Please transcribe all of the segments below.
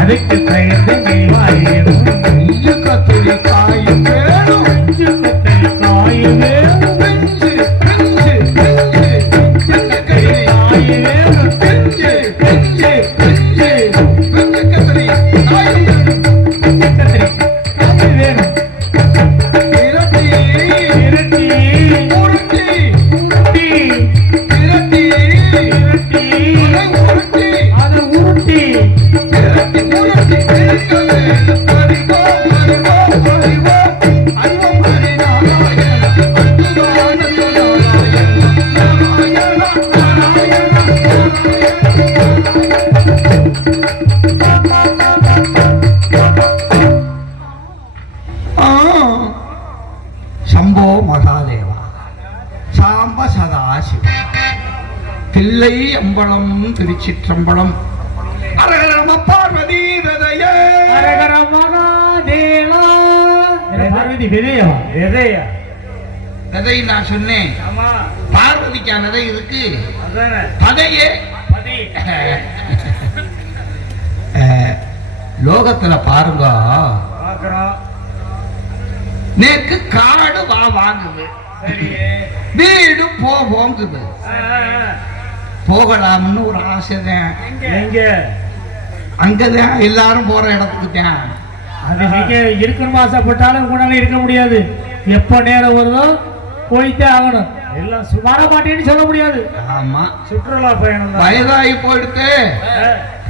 அதுக்கு தயந்து நெய்வாயும் கத்திரி காயும் வேணும் கத்திரி காயும் வேணும் பெஞ்சு பெஞ்சு பெஞ்சு கத்திரி காயும் வேணும் பெஞ்சு பெஞ்சு பெஞ்சு பெஞ்சு கத்திரி காயும் வேணும் கத்திரி காயும் வேணும் இரட்டி இரட்டி உருட்டி உருட்டி இரட்டி இரட்டி உருட்டி அதை உருட்டி சம்போ மகாதேவா சாம்ப சதாசிவ தில்லை அம்பலம் திருச்சிற்றம்பலம் அரகரம பார்வதி விதைய அரகர மகாதேவா பார்வதி விதையா விதையா விதை நான் சொன்னேன் பார்வதிக்கா விதை இருக்கு பதையே லோகத்துல பாருங்க நேக்கு காடு வா வாங்குது வீடு போகுது போகலாம்னு ஒரு ஆசைதான் அங்கதான் எல்லாரும் போற இடத்துக்கு தான் அது நீங்க இருக்கணும் ஆசைப்பட்டாலும் உங்களால இருக்க முடியாது எப்ப நேரம் வருதோ போயிட்டே ஆகணும் எல்லாம் வர மாட்டேன்னு சொல்ல முடியாது ஆமா சுற்றுலா பயணம் வயதாகி போயிடுத்து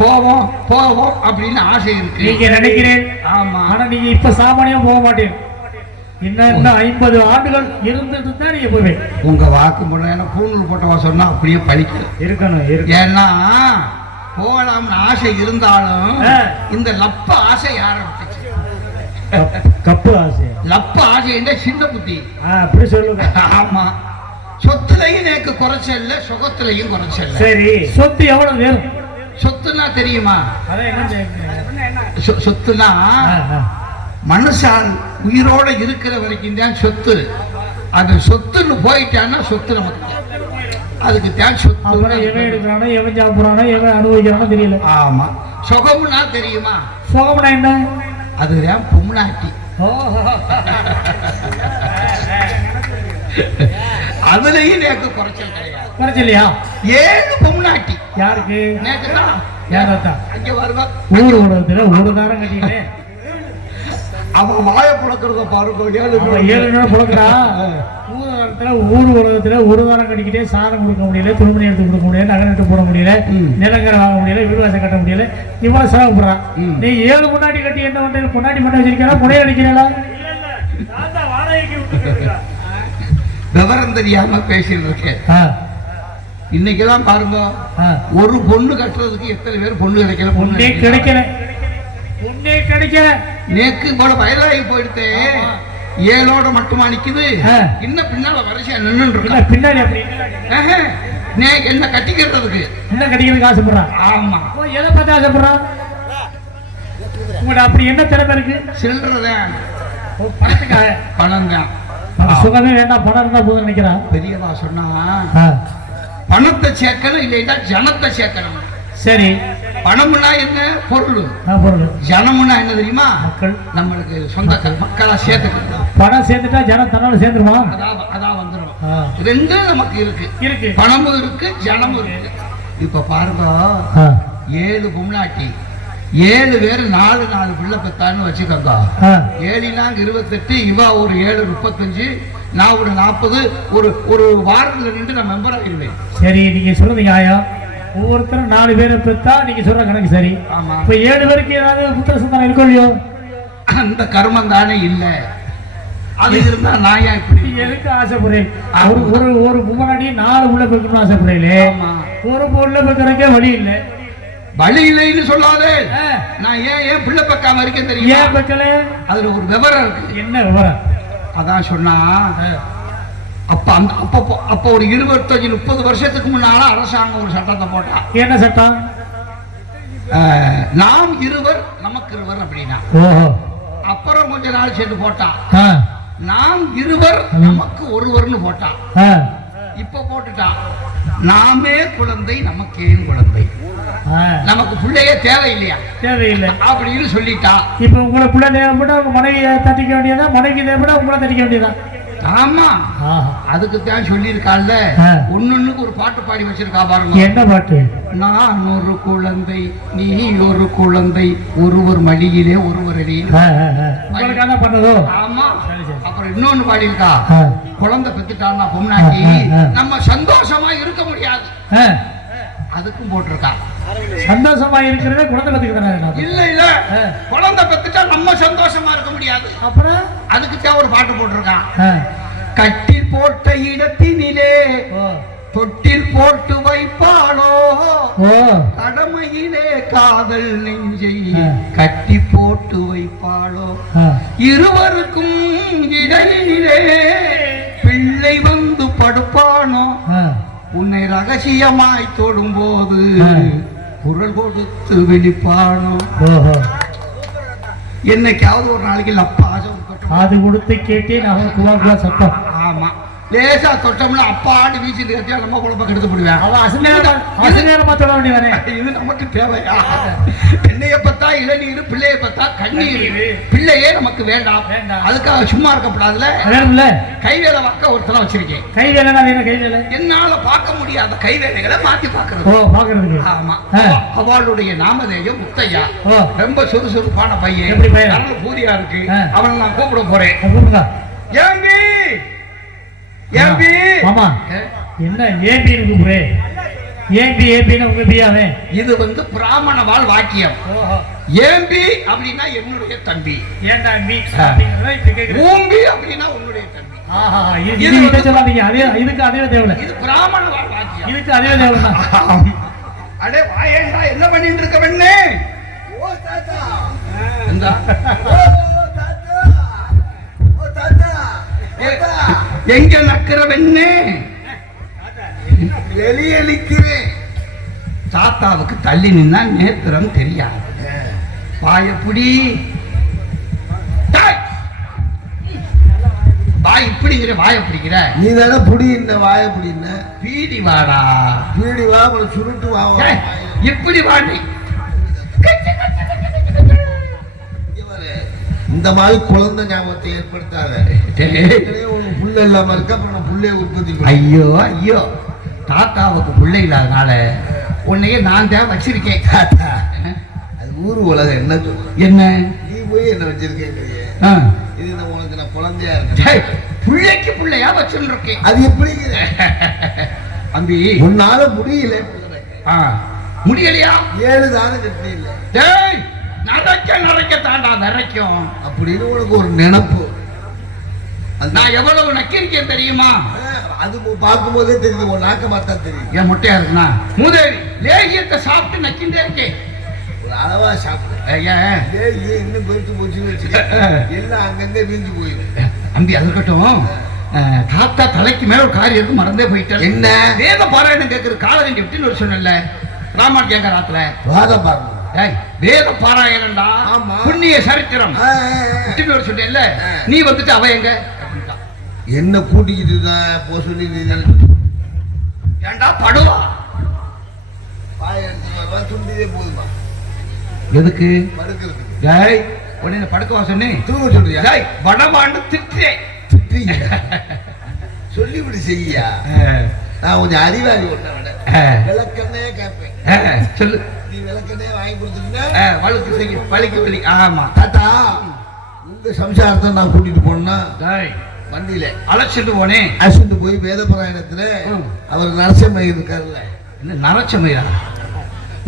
போவோம் போவோம் அப்படின்னு ஆசை இருக்கு நீங்க நினைக்கிறேன் ஆமா ஆனா நீங்க இப்ப சாமானியம் போக மாட்டேன் இன்னும் 50 ஆண்டுகள் இருந்துட்டு தான் நீங்க போவேன் உங்க வாக்கு முன்ன பூணூல் போட்டவா சொன்னா அப்படியே பழிக்க இருக்கணும் ஏன்னா போகலாம்னு ஆசை இருந்தாலும் இந்த லப்ப ஆசை ஆரம்பிச்சு கப்பு ஆசை லப்ப ஆசை என்ன சின்ன புத்தி அப்படி சொல்லுங்க ஆமா சொத்துலையும் எனக்கு குறைச்சல்ல சுகத்திலையும் குறைச்சல்ல சரி சொத்து எவ்வளவு வேணும் சொத்துனா தெரியுமா சொத்துனா மனுஷன் உயிரோட இருக்கிற வரைக்கும் தான் சொத்து அது சொத்துன்னு போயிட்டான்னா சொத்து நமக்கு அதுக்கு தான் சொத்து எவன் எடுக்கிறானோ எவன் சாப்பிட்றானோ எவன் அனுபவிக்கிறானோ தெரியல ஆமா சுகம்னா தெரியுமா சுகம்னா என்ன அதுதான் பொம்னாட்டி அதுலயும் நேக்கு குறைச்சல் கிடையாது குறைச்சலையா 7 பொம்னாட்டி யாருக்கு நேக்குதான் யாரா அங்க வருவா ஊர் உலகத்துல ஒரு தாரம் கட்டிக்கிட்டே அவன் வாய புழக்கிறத பாருங்க 7 நாள் புழக்கிறா ஊர் உலகத்துல ஒரு தாரம் கட்டிக்கிட்டே சாரம் கொடுக்க முடியல துணிமணி எடுத்து கொடுக்க முடியல நகை நட்டு போட முடியல நிலங்கரை வாங்க முடியல வீடு வாசல் கட்ட முடியல இவ்வளவு சிரமப்படுறான் நீ 7 முன்னாடி கட்டி என்ன பண்ற முன்னாடி மட்டும் வச்சிருக்கா முனைய அடிக்கிறா விவரம் தெரியாம பேசிட்டு இருக்கேன் இன்னைக்கெல்லாம் பாருங்க ஒரு பொண்ணு கட்டுறதுக்கு எத்தனை பேர் பொண்ணு கிடைக்கல பொண்ணே கிடைக்கல பொண்ணே கிடைக்கல நேக்கு போல வயதாகி போயிடுத்து 7ஓட மட்டுமா நிக்குது இன்னும் பின்னால வரிசையா நின்று பின்னாடி என்ன கட்டிக்கிறதுக்கு என்ன கட்டிக்கிறதுக்கு ஆசைப்படுறான் ஆமா எதை பார்த்து ஆசைப்படுறான் உங்களோட அப்படி என்ன திறமை இருக்கு சில்லறதான் பணத்துக்காக பணம் தான் சுகமே வேண்டாம் பணம் இருந்தா போதும் நினைக்கிறான் பெரியவா சொன்னா பணத்தை சேர்க்கணும் இல்லைன்னா ஜனத்தை சேர்க்கணும் சரி பணம்னா என்ன பொருள் ஜனம்னா என்ன தெரியுமா மக்கள் நம்மளுக்கு சொந்த மக்களா சேர்த்து பணம் சேர்த்துட்டா ஜனம் தன்னால சேர்ந்துருமா அதான் வந்துடும் ரெண்டும் நமக்கு இருக்கு பணமும் இருக்கு ஜனமும் இருக்கு இப்ப பாருங்க 7 பொம்னாட்டி 7 பேர் 4 பிள்ளை பெத்தான்னு வச்சுக்கோங்க 7 இவா ஒரு 7 35 நான் ஒரு 40 ஒரு வாரத்துல நின்று நான் மெம்பர் ஆகிடுவேன் சரி நீங்க சொல்றது ஆயா ஒவ்வொருத்தரும் 4 பேரை பெற்றா நீங்க சொல்ற கணக்கு சரி ஆமா இப்ப 7 பேருக்கு ஏதாவது புத்திர சந்தானம் இருக்கோ இல்லையோ அந்த கர்மம் தானே இல்ல அது இருந்தா நான் ஏன் இப்படி எதுக்கு ஆசைப்படுறேன் ஒரு முன்னாடி 4 உள்ள பெக்கணும்னு ஆசைப்படுறேன் ஒரு பொருளை பெக்கிறக்கே வழி இல்லை வழி இல்லைன்னு சொல்லாதே நான் ஏன் பிள்ளை பக்காம இருக்கேன் தெரியும் ஏன் பெக்கல அதுல ஒரு விவரம் இருக்கு என்ன விவரம் அதான் சொன்னா அப்ப ஒரு 25-30 வருஷத்துக்கு முன்னால அரசாங்கம் ஒரு சட்டத்தை போட்டா என்ன சட்டம் நாம் இருவர் நமக்கு இருவர் அப்படின்னா அப்புறம் கொஞ்ச நாள் சேர்ந்து போட்டா நாம் இருவர் நமக்கு ஒருவர்னு போட்டான். இப்ப போட்டுட்டான் நாமே குழந்தை நமக்கே குழந்தை, நமக்கு பிள்ளையே தேவையில்லையா, தேவையில்லை அப்படின்னு சொல்லிட்டா. இப்ப உங்களை பிள்ளை தேவைப்பட உங்க மனைவியை தட்டிக்க வேண்டியதா, மனைவி தேவைப்பட உங்களை தட்டிக்க வேண்டியதா? ஆமா, அதுக்குத்தான் சொல்லியிருக்காள்ல. ஒன்னொன்னுக்கு ஒரு பாட்டு பாடி வச்சிருக்கா பாருங்க. என்ன பாட்டு? நான் ஒரு குழந்தை, நீ ஒரு குழந்தை, ஒருவர் மடியிலே ஒருவர் அடியில் பண்ணதோ. ஆமா. அப்புறம் இன்னொன்னு பாடி இருக்கா, குழந்தை பெத்துட்டான்னா பொம்னாக்கி நம்ம சந்தோஷமா இருக்க முடியாது, அதுக்கும் போட்டிருக்கா. சந்தோஷமா இருக்கிறதே குழந்தை பெத்துக்கிறேன். இல்ல இல்ல, குழந்தை பெத்துட்டா நம்ம சந்தோஷமா இருக்க முடியாது. அப்புறம் அதுக்குத்தான் ஒரு பாட்டு போட்டிருக்கான். கட்டில் போட்ட இடத்தினிலே தொட்டில் போட்டு வைப்பாளோ, கடமையிலே காதல் நெஞ்சை கட்டி போட்டு வைப்பாளோ, இருவருக்கும் இடையிலே பிள்ளை வந்து படுப்பானோ, உன்னை ரகசியமாய் தொடும்போது குரல் கொடுத்து விழிப்பானோ. என்னைக்காவது ஒரு நாளைக்கு லப்பா அது கொடுத்து கேட்டேன் அவன் குவா சத்தம். ஆமா, லேசா தொட்டோம்னா அப்பாண்டு வீசிட்டு கட்டியா நம்ம குழப்பம் கெடுத்து போடுவேன். அவன் அசநேரமா தொட வேண்டியவனே, இது நமக்கு தேவையா? என்னைய பத்தா இளநீர், பிள்ளைய பத்தா கண்ணீர், பிள்ளையே நமக்கு வேண்டாம். அதுக்காக சும்மா இருக்கக்கூடாதுல. கைவேலை வாக்க ஒருத்தர வச்சிருக்கேன். கைவேலை கைவேலை என்னால பார்க்க முடியாத கைவேலைகளை மாத்தி பாக்குறது. ஆமா, அவளுடைய நாமதேயம் முத்தையா, ரொம்ப சுறுசுறுப்பான பையன், நல்ல பூதியா இருக்கு. அவனை நான் கூப்பிட போறேன். ஏம்பி ஏம்பி. ஆமா, என்ன ஏம்பின்னு கூப்பிடு? ஏம்பி ஏம்பின்னு உங்க பியாவே. இது வந்து பிராமண வாழ் வாக்கியம். ஏம்பி அப்படின்னா என்னுடைய தம்பி. ஏன் தம்பி? ஊம்பி அப்படின்னா உன்னுடைய தம்பி. இது சொல்லாதீங்க, அதே இதுக்கு அதே தேவை. இது பிராமண வாழ் வாக்கியம், இதுக்கு அதே தேவை. அடே வாயேண்டா, என்ன பண்ணிட்டு இருக்க வெண்ணே? ஓ தாத்தா, இந்த எங்க நக்கிற வெண்ணே? வெளியளிக்கிறேன். தாத்தாவுக்கு தள்ளி நின்னா நேத்திரம் தெரியாது. வாயப்புடி வாய் இப்படிங்கிற வாய பிடிக்கிற நீ தானே புடி. இந்த வாய பிடின பீடி வாடா, பீடி வா, சுருட்டு வா, இப்படி வாடி. இந்த மாதிரி குழந்தை ஞாபகத்தை ஏற்படுத்தாத. புள்ள இல்லாம இருக்க, அப்புறம் புள்ளைய உற்பத்தி. ஐயோ ஐயோ, தாத்தாவுக்கு பிள்ளை இல்லாதனால உன்னையே நான் தான் வச்சிருக்கேன். தாத்தா, அது ஊர் உலகம் என்ன என்ன, நீ போய் என்ன வச்சிருக்கேன். இது உனக்கு நான் குழந்தையா இருக்கேன், பிள்ளைக்கு பிள்ளையா வச்சுருக்கேன். அது எப்படி அம்பி? உன்னால முடியல. முடியலையா? 7 தானே கட்டி இல்ல. டேய், நடக்க தாண்டா நிறைக்கும் அப்படின்னு உனக்கு ஒரு நினைப்பு. நான் எவ்வளவு நக்கிருக்கேன் தெரியுமா? அது பார்க்கும் போதே தெரியுது, உன் நாக்க பார்த்தா தெரியும். என் முட்டையா இருக்குண்ணா மூதேவி லேகியத்தை சாப்பிட்டு நக்கிண்டே இருக்கேன். ஒரு அளவா சாப்பிடு. இன்னும் பெருத்து போச்சுன்னு வச்சுக்க, எல்லாம் அங்கங்க வீழ்ந்து போயிடும். அம்பி அது இருக்கட்டும். தாத்தா தலைக்கு மேல ஒரு காரியம் இருக்கு, மறந்தே போயிட்டேன். என்ன? வேத பாராயணம் கேட்கறது காலகண்டி எப்படின்னு ஒரு சொன்னல, ராமான் கேட்க ராத்துல வாதம் பாருங்க. வேத பாராயணம்டா, புண்ணிய சரித்திரம் சொன்னேன்ல, நீ வந்துட்டு அவ எங்க என்ன கூட்டிக்கிட்டு போ சொல்லி ஏண்டா படுவா துண்டிதே போதுமா? எதுக்கு படுக்கிறதுக்கு? டேய், உடனே படுக்கவா சொன்னேன், தூங்க சொல்றியா? டேய், வடமாண்டு திட்டுறேன். சொல்லிவிடு செய்யா. நான் கொஞ்சம் அறிவாளி ஒண்ணு, விளக்கண்ணே கேட்பேன். சொல்லு. நீ விளக்கண்ணே வாங்கி கொடுத்துட்டீங்கன்னா வழுக்கு செய்ய வலிக்கு வலி. ஆமா தாத்தா, உங்க சம்சாரத்தை நான் கூட்டிட்டு போனா வண்டியில அழைச்சிட்டு போனேன். அழைச்சிட்டு போய் வேத பாராயணத்துல அவர் நரசிம்ம இருக்காருல்ல. என்ன நரசிம்மையா?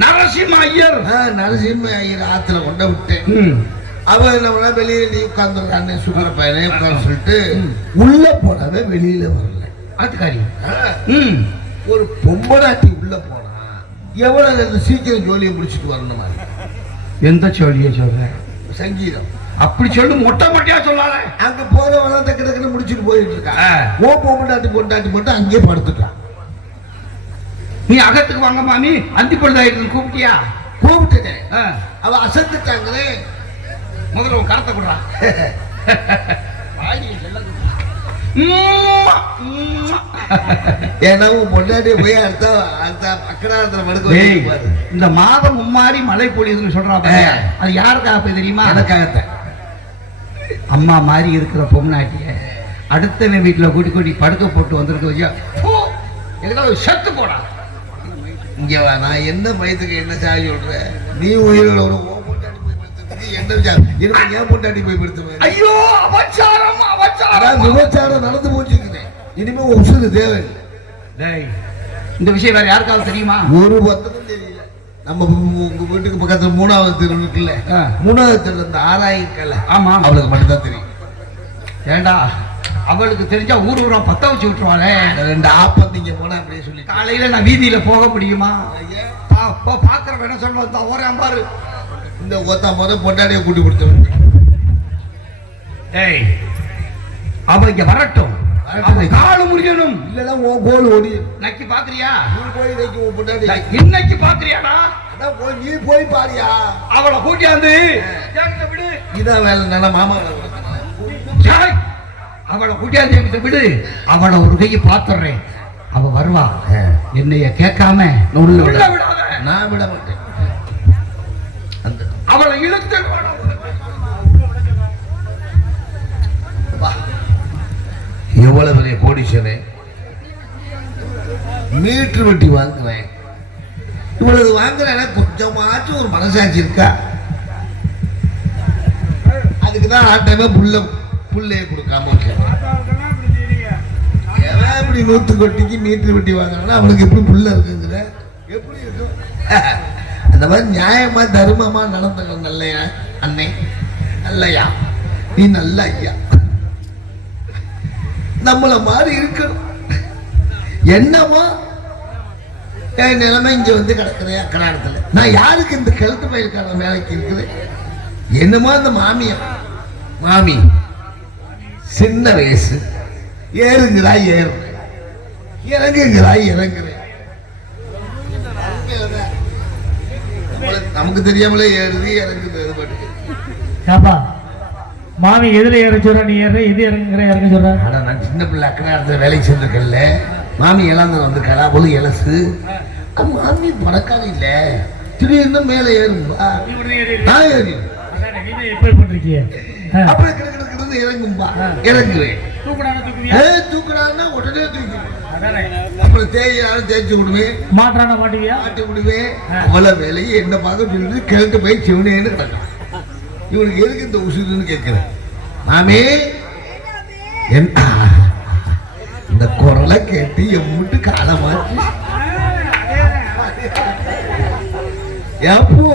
நரசிம்ம ஐயர். நரசிம்ம ஐயர் ஆத்துல கொண்ட விட்டேன். அவன் என்ன பண்ண, வெளியில நீ உட்கார்ந்துருக்கான்னு சுகர பையனே உட்கார்ந்து சொல்லிட்டு உள்ள போனவே வெளியில வரல. ஆத்துக்காரி ஒரு பொம்பளாட்டி உள்ள போனா எவ்வளவு சீக்கிரம் ஜோலியை முடிச்சுட்டு வரணும். எந்த ஜோலியை சொல்ற? சங்கீதம். அப்படி சொல்லு, மொட்டை மொட்டையா சொல்லாத. அங்க போறவங்க கிடக்குன்னு முடிச்சுட்டு போயிட்டு இருக்கா. ஓ பொம்பளாட்டி பொண்டாட்டி மட்டும் அங்கேயே படுத்துட்டான். நீ அகத்துக்கு வாங்க மாமி, அந்தி பொழுதாயிருக்கு கூப்பிட்டியா? கூப்பிட்டுட்டேன். அவ அசத்துட்டாங்களே. முதல்ல உன் கரத்தை கொடுறா. ஏன்னா பொண்டாட்டி போய் அடுத்த பக்கடாரத்துல மடுக்க இந்த மாதம் மும்மாரி மழை பொழியுதுன்னு சொல்றாங்க. அது யாருக்காக போய் தெரியுமா? எனக்காகத்தான். அம்மா மாதிரி இருக்கிற பொம்னாட்டிய அடுத்தவன் வீட்டுல கூட்டி கூட்டி படுக்க போட்டு வந்திருக்க செத்து போடா. இங்க நான் என்ன பயத்துக்கு என்ன சாதி சொல்றேன்? நீ உயிரோட என்ன பொண்டாட்டி போய் படுத்துவேன். ஐயோ அபச்சாரம் அபச்சாரம் விபச்சாரம் நடந்து போச்சுக்கிறேன். இனிமே உசுறு தேவை. இந்த விஷயம் வேற யாருக்காவது தெரியுமா? ஒரு பத்தமும் தெரியல. நம்ம உங்க வீட்டுக்கு பக்கத்துல 3வது தெரு இருக்குல்ல, 3வது தெரு அந்த ஆராய்க்கல. ஆமா, அவளுக்கு மட்டும்தான் தெரியும். ஏண்டா அவளுக்கு தெரிஞ்சா ஊர் ஊரா பத்த வச்சு விட்டுருவாளே. 2 ஆப்பந்தீங்க போனா அப்படியே சொல்லி காலையில நான் வீதியில போக முடியுமா? பாக்குறவன் என்ன சொல்லுவான்? ஒரே பாரு இந்த ஓத்தா போத பொண்டாடியை கூட்டி கொடுத்தவன். ஏய், அவ இங்க வரட்டும், காலு முடியணும். இல்லன்னா உன் கோல் ஓடி நக்கி பாக்குறியா? நீ போய் இன்னைக்கு உன் பொண்டாடி இன்னைக்கு பாக்குறியாடா? அதான் போய் நீ போய் பாரியா. அவளை கூட்டியாந்து விடு. இதான் வேலை. நல்ல மாமா அவளை கூட்டியாந்து விடு. அவளை ஒரு கையை பாத்துறேன். அவ வருவா. என்னைய கேட்காம உள்ள விடாத. நான் விட மாட்டேன். அவளை இழுத்து எவ்வளவு பெரிய கோடீஸ்வரே, மீட்டர் வெட்டி வாங்குறேன். இவ்வளவு வாங்குறேன், கொஞ்சமாச்சும் ஒரு மனசாட்சி இருக்கா? அதுக்குதான் ஆட்டமே புள்ளைய கொடுக்காம இப்படி 100 கொட்டிக்கு மீட்டர் வெட்டி வாங்குறேன்னா அவனுக்கு எப்படி புள்ள இருக்குங்கிற எப்படி இருக்கும்? அந்த மாதிரி நியாயமா தர்மமா நடந்த நல்லையா அன்னை, நல்லையா நீ நல்ல ஐயா. நம்மள மாதிரி இருக்கணும். என்னமா என் நிலைமை இங்க வந்து கிடக்குறேன் அக்கடாரத்துல. நான் யாருக்கு இந்த கழுத்து பயிர்க்கான வேலைக்கு இருக்குது? என்னமோ அந்த மாமி சின்ன வயசு, ஏறுங்கிறாய் ஏறுறேன், இறங்குங்கிறாய் இறங்குறேன். நமக்கு தெரியாமலே ஏறுது இறங்குது. அது பாட்டுக்கு மாமி எதுல ஏற சொல்ற, நீ ஏற எது இறங்க சொல்ற? ஆனா நான் சின்ன பிள்ளை அக்கடாரத்துல வேலைக்கு செஞ்சிருக்கேன்ல. மாமி இழந்து வந்திருக்கா பொழு இலசு. மாமி பணக்கார இல்ல, திடீர்னு மேல ஏறும்பா. நான் ஏறி அப்படி கிடக்கிறது இறங்கும்பா. இறங்குவேன். தூக்குறான்னா உடனே தூக்கிடுவேன். அப்புறம் தேய்யாலும் தேய்ச்சி விடுவேன். மாட்டான மாட்டுவியா? மாட்டி விடுவேன். அவ்வளவு வேலையை என்ன பார்க்க சொல்லிட்டு கிழட்டு போய் சிவனேன்னு கிடக்கும். இவனுக்கு எதுக்கு இந்த உசுருன்னு கேட்கிறேன். மாமே இந்த குரலை கேட்டு எம்முட்டு காலமாச்சு. எப்போ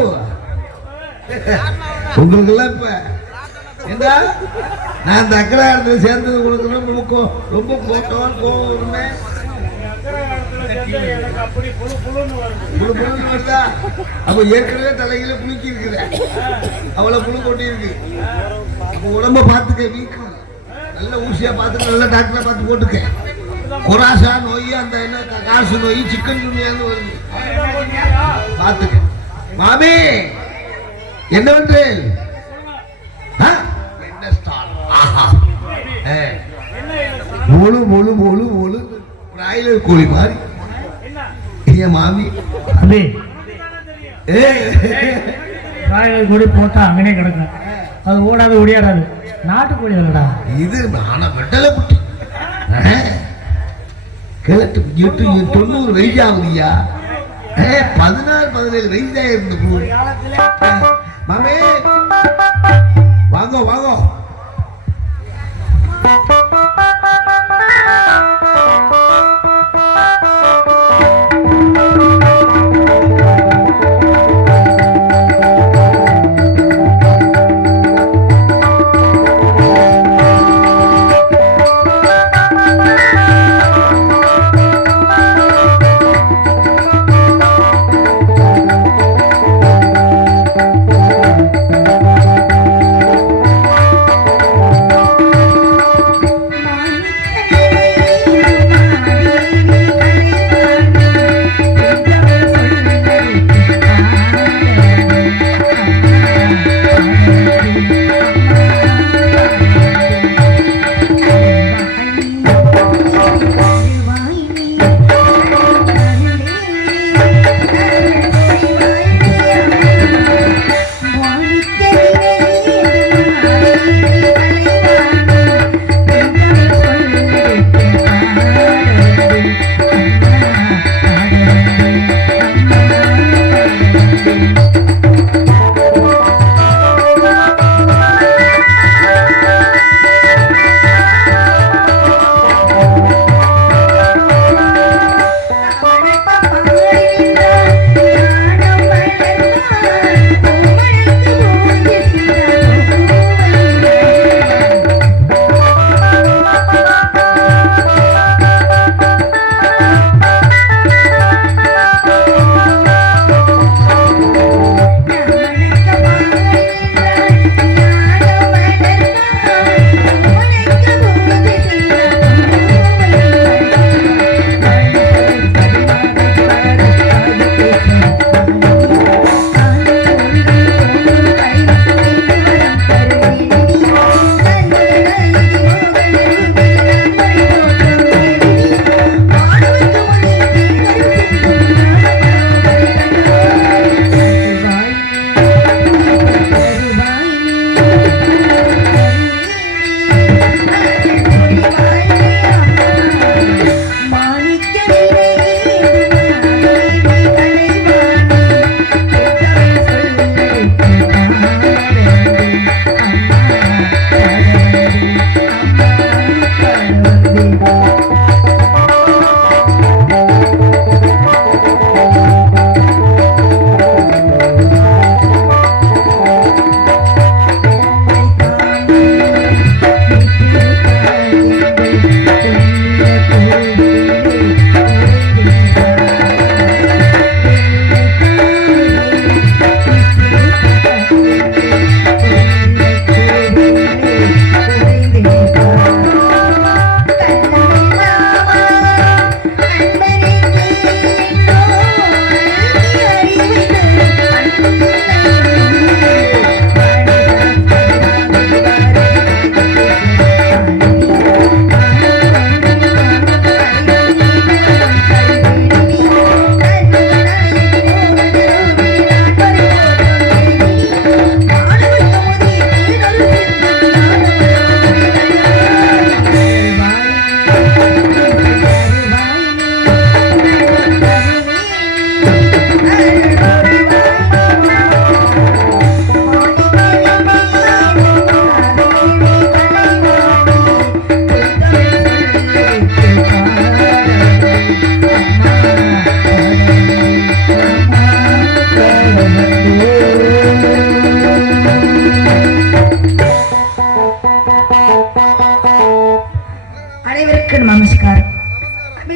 உங்களுக்கு எல்லாம் இப்ப என்ன நான் இந்த அக்கடாரத்துல சேர்ந்தது உங்களுக்கு ரொம்ப போட்டோம் கோவமே வருதா? அப்ப ஏற்கனவே தலையில புளுக்கி இருக்குற, அவ்வளவு புழு கொட்டி இருக்கு. அப்ப உடம்ப பாத்துக்க, வீக்கு நல்ல ஊசியா பாத்துக்க, நல்ல டாக்டரை பார்த்து போட்டுக்க. கொராசா நோய், அந்த என்ன காசு நோய், சிக்கன் குனியான்னு வருது, பாத்துக்க. மாமி என்ன பண்றேன்? முழு முழு முழு முழு பிராய்லர் கோழி மாதிரி என் மாமி. பிராய்லர் கோழி போட்டா அங்கனே கிடக்கும், அது ஓடாது ஒடியாடாது. நாட்டுக்கோழி இல்லடா இது. நானா வெட்டலை குட்டி கிழட்டு 90 வயசு ஆகுதுயா. 16-17 வயசா இருந்து மாமே வாங்க வாங்க.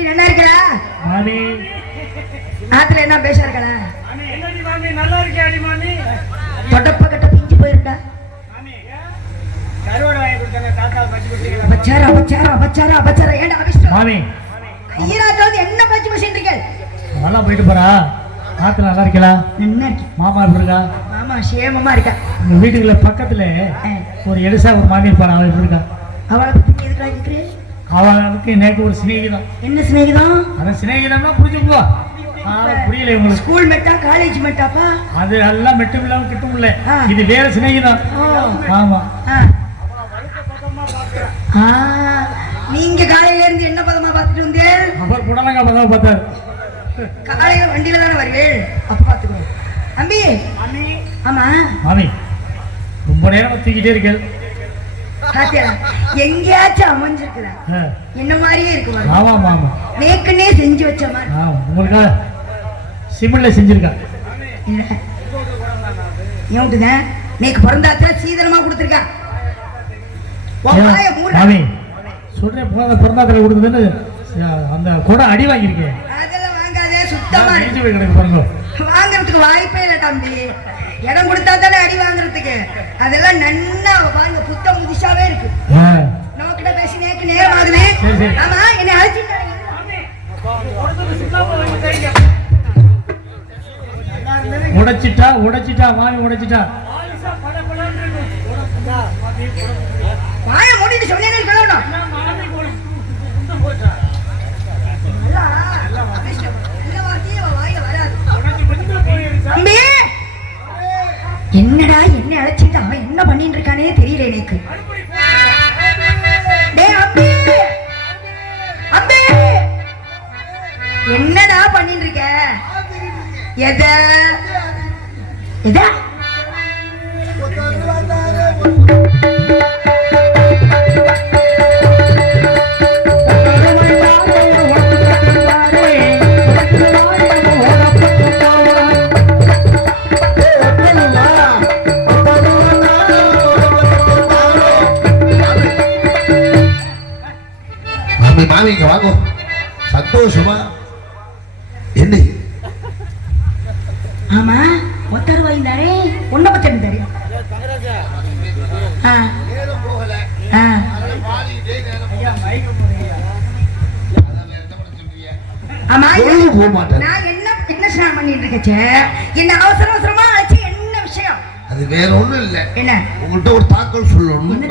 நல்லா இருக்கா? மாமி ஆத்துல என்ன பேசார்களா? மாமி நல்லா இருக்கே அடி மாமி. தொடப்ப கட்ட பிஞ்சு போயிருக்கா. கருவாடு வாங்கி கொடுத்தாங்க தாத்தா பச்சை குட்டிங்க. அபச்சாரம் அபச்சாரம் அபச்சாரம் அபச்சாரம். ஏண்டா அபிஷ்டம் மாமி ஐயராஜாவது என்ன பச்சை மசின் இருக்கீங்க? நல்லா போயிட்டு போறா. ஆத்துல நல்லா இருக்கலாம். என்ன இருக்கு? மாமா எப்படி இருக்கா? மாமா சேமமா இருக்கா. உங்க வீட்டுக்குள்ள பக்கத்துல ஒரு எலிசா ஒரு மாமி இருப்பாள். அவள் எப்படி இருக்கா? அவளை பத்தி எதுக்காக கேக்குறே? அவளுக்கு நேற்று ஒரு சிநேகிதம். என்ன சிநேகிதம்? அந்த சிநேகிதம்னா புரிஞ்சுக்கோ. புரியல உங்களுக்கு. ஸ்கூல் மெட்டா காலேஜ் மெட்டாப்பா? அது எல்லாம் மெட்டும் இல்லாம கிட்டும் இல்ல. ஆ. இது வேற சிநேகிதம். ஆமா. நீங்க காலையில இருந்து என்ன பதமா பாத்துட்டு வந்தேன்? அவர் புடலங்கா பதமா பார்த்தாரு. காலையில வண்டியில தானே வருவேன். அப்ப பாத்துக்கோ அம்பி. ஆமா மாமி ரொம்ப நேரம் தூக்கிட்டே இருக்கேன். பாத்தியா எங்கேயாச்சும் அமைஞ்சிருக்குதா? என்ன மாதிரியே இருக்கு. ஆமா ஆமா நேக்குன்னே செஞ்சு வச்ச மாதிரி. உங்களுக்காக சிமெண்ட்ல செஞ்சிருக்கா. ஏன்ட்டுதான் நேக்கு பிறந்தாத்துல சீதனமா கொடுத்துருக்கா. மாமி சொல்றேன் பிறந்தாத்துல கொடுத்ததுன்னு அந்த குடம் அடி வாங்கியிருக்கேன். அதெல்லாம் வாங்காதே சுத்தமா கிடக்கு பாருங்க. வாங்குறதுக்கு வாய்ப்பே இல்லை தம்பி. இடம் கொடுத்தா தானே அடி வாங்குறதுக்கு. அதெல்லாம் நன்னா பாருங்க புத்தம் புதுசாவே இருக்கு. நோக்கிட்ட பேசி நேக்கு நேரம் ஆகுது. ஆமா என்னை அழைச்சிட்டு உடைச்சிட்டா உடைச்சிட்டா மாமி உடைச்சிட்டா. வாய மூடிட்டு சொன்னேனே சொல்லணும். என்னடா என்ன அழைச்சிட்டு அவன் என்ன பண்ணிட்டு இருக்கானே தெரியல எனக்கு. என்னடா பண்ணிட்டு இருக்க? எத எத மாமி இங்க வாங்க. சந்தோஷமா என்ன? ஆமா ஒத்தர் வாய்ந்தாரே ஒன்ன பத்தி தெரியும். ஆமா நான் என்ன ஸ்நானம் பண்ணிட்டு இருக்கேன்? என்ன அவசர அவசரமா அழைச்சு என்ன விஷயம்? அது வேற ஒண்ணும் இல்ல. என்ன உங்கள்கிட்ட ஒரு தாக்கல் சொல்லணும்.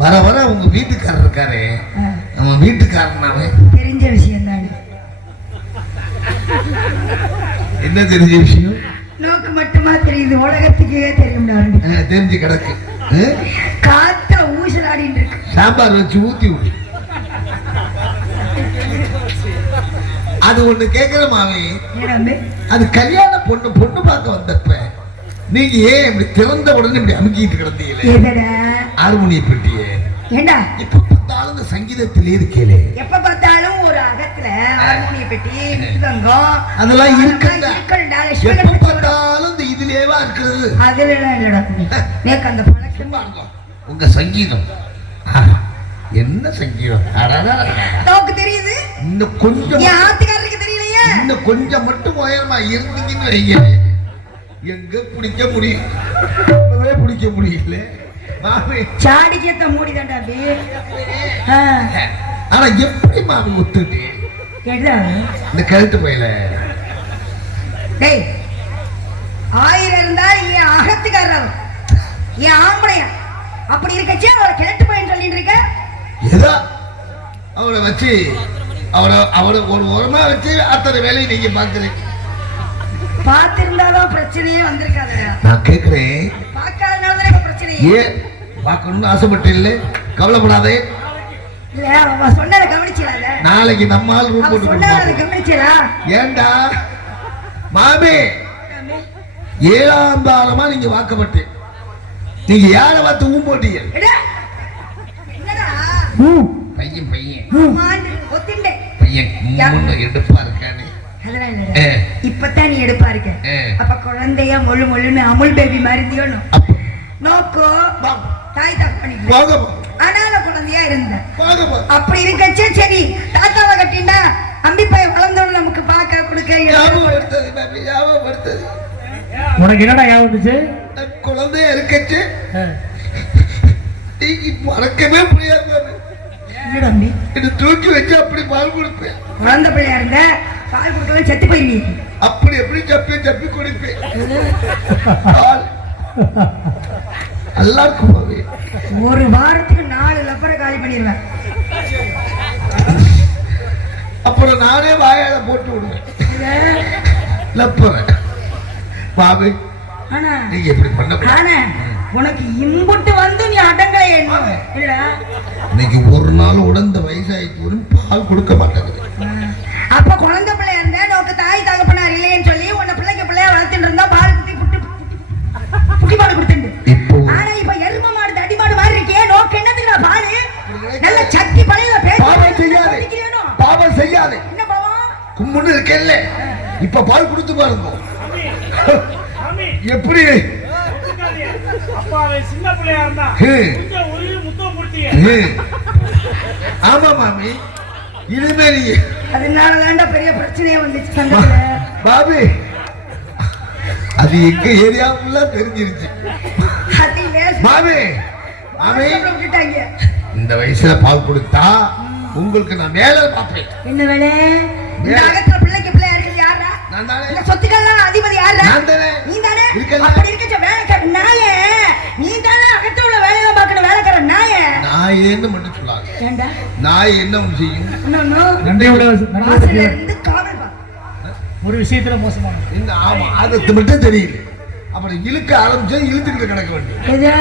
வர வர உங்க வீட்டுக்காரர் இருக்காரு. நம்ம வீட்டுக்காரனாவே தெரிஞ்ச விஷயம் தானே. என்ன தெரிஞ்ச விஷயம்? நோக்கு மட்டுமா தெரியுது, உலகத்துக்கே தெரியும். தெரிஞ்சு கிடக்கு. காத்த ஊசலாடிட்டு இருக்கு. சாம்பார் வச்சு ஊத்தி விடு. அது ஒண்ணு கேக்குற மாமி. அது கல்யாண பொண்ணு பொண்ணு பார்க்க வந்தப்ப நீங்க ஏன் இப்படி திறந்த உடனே இப்படி அமுக்கிட்டு கிடந்தீங்களே? ஹார்மோனிய பெட்டியே ஏண்டா இப்ப பார்த்தாலும் இந்த சங்கீதத்திலே இருக்கேளே. எப்ப பார்த்தாலும் ஒரு அகத்துல ஹார்மோனிய பெட்டி மிருதங்கம் அதெல்லாம் இருக்குடா. எப்ப பார்த்தாலும் இந்த இதுலயேவா இருக்குது. அதுல இல்லடா நேக்கு அந்த பழக்கம் பாருங்க. உங்க சங்கீதம் என்ன சங்கீதம் நோக்கு தெரியுது. இன்னும் கொஞ்சம் என் ஆத்துக்காரருக்கு தெரியலையே. இன்னும் கொஞ்சம் மட்டும் உயரமா இருந்தீங்கன்னு வைங்க, எங்க பிடிக்க முடியும்? பிடிக்க முடியல. சாடிக்கேத்த மூடி தாண்டா அப்படி. ஆனா எப்படி மாமி ஒத்துட்டு இந்த கழுத்து போயில? டேய் 1000 இருந்தா என் அகத்துக்காரர் என் ஆம்பளையா அப்படி இருக்கச்சே அவரை கிழட்டு போயின்னு சொல்லிட்டு இருக்க. ஏதோ அவளை வச்சு அவளை ஒரு உரமா வச்சு அத்தனை வேலையை நீங்க பாக்குறீங்க. பார்த்திருந்தாதான் பிரச்சனையே வந்திருக்காது. நான் கேக்குறேன், பார்க்காதனாலதான் இப்ப பிரச்சனை. ஏன் பார்க்கணும்னு ஆசைப்பட்டு இல்லை? கவலைப்படாதே. இல்ல அவ சொன்னதை கவனிச்சல. நாளைக்கு நம்ம ஆள் ரூம் போட்டு சொன்னதை கவனிச்சலா? ஏண்டா மாமி 7ஆம் தாரமா நீங்க வாக்கப்பட்டு நீங்க யாரை பார்த்து ஊம் போட்டீங்க? என்னடா பையன் பையன் ஒத்திண்டே பையன் எடுப்பா இருக்கானே. இப்பதான் நீ எடுப்பா இருக்க. அப்ப குழந்தைய மொழு மொழுன்னு அமுல் பேபி மாதிரி நோக்கோ தாய் தப்ப அனாத குழந்தையா இருந்தேன். வாங்க பா. அப்படி இருக்கச்சே சரி தாத்தாவை கட்டினா அம்பிப்பாய் வளர்ந்தோடு நமக்கு பார்க்க கொடுக்க ஞாபகப்படுத்தது பாபி, ஞாபகப்படுத்தது. உனக்கு என்னடா ஞாபகம் வந்துச்சு? குழந்தையா இருக்கச்சு மறக்கவே முடியாது பாபி. தம்பி இது தூக்கி வச்சு அப்படி பால் கொடுப்பேன். குழந்தை பிள்ளையா இருந்த பால் கொடுக்கலாம் செத்து போயிருவீங்க. அப்படி எப்படி சப்பி சப்பி குடிப்பேன். பால் நல்லா இருக்கும் பாபி. ஒரு வாரத்துக்கு 4 லப்பரை காலி பண்ணிடுவேன். அப்புறம் நானே வாயால போட்டு விடுவேன் லப்பரை. பாபி ஆனா நீங்க எப்படி பண்ண ஆனா உனக்கு இம்புட்டு வந்து நீ அடங்கலை இல்லடா. இன்னைக்கு ஒரு நாள் உடந்த வயசாயிட்டு ஒரு பால் கொடுக்க மாட்டேங்குது. அப்ப குழந்தை பிள்ளையா இருந்தா நோக்கு தாய் தகப்பனார் இல்லையேன்னு சொல்லி உன்னை பிள்ளைக்கு பிள்ளையா வளர்த்துட்டு இருந்தா பால் குட்டி குட்டி பால் கொடுத்துண்டு. ஆனா இப்ப எரும மாடு தடி மாடு மாதிரி இருக்கே நோக்கு என்னதுக்கு பாலு நல்ல சட்டி பழைய பாவம் செய்யாதே, பாவம் செய்யாதே. என்ன பாவம் கும்முன்னு இருக்கேல்ல இப்ப பால் கொடுத்து பாருங்க எப்படி. சின்ன பிள்ளையா இருந்தா முத்தம் கொடுத்தீங்க. ஆமா மாமி, இனிமே நீ அதனாலதான்டா பெரிய பிரச்சனையே வந்துச்சு சங்கத்துல. பாபி அது எங்க ஏரியா ஃபுல்லா தெரிஞ்சிருச்சு. மாமி மாமி விட்டுட்டாங்க. இந்த வயசுல பால் கொடுத்தா உங்களுக்கு நான் வேலை பார்ப்பேன். என்ன வேலை? இந்த அகத்துல பிள்ளைக்கு பிள்ளையா இருக்குது யாரா? நான் தானே. இந்த சொத்துக்கெல்லாம் அதிபதி யாரா? நான் தானே. நீ தானே. இருக்கல. அப்படி இருக்கச்ச வேலைக்கார நாயே நீ தானே அகத்துல உள்ள வேலையை பார்க்கற வேலைக்கார நாயே. நான் ஏன்னு மட்டும் சொல்லாத. ஏண்டா? நான் என்ன செய்யும்? நன்றியோட வாசல்ல இருந்து காவல் பா. ஒரு விஷயத்துல மோசமான இந்த ஆமா அது மட்டும் தெரியல. அப்புறம் இழுக்க ஆரம்பிச்சா இழுத்துக்கிட்டு கிடக்க வேண்டியது. எது?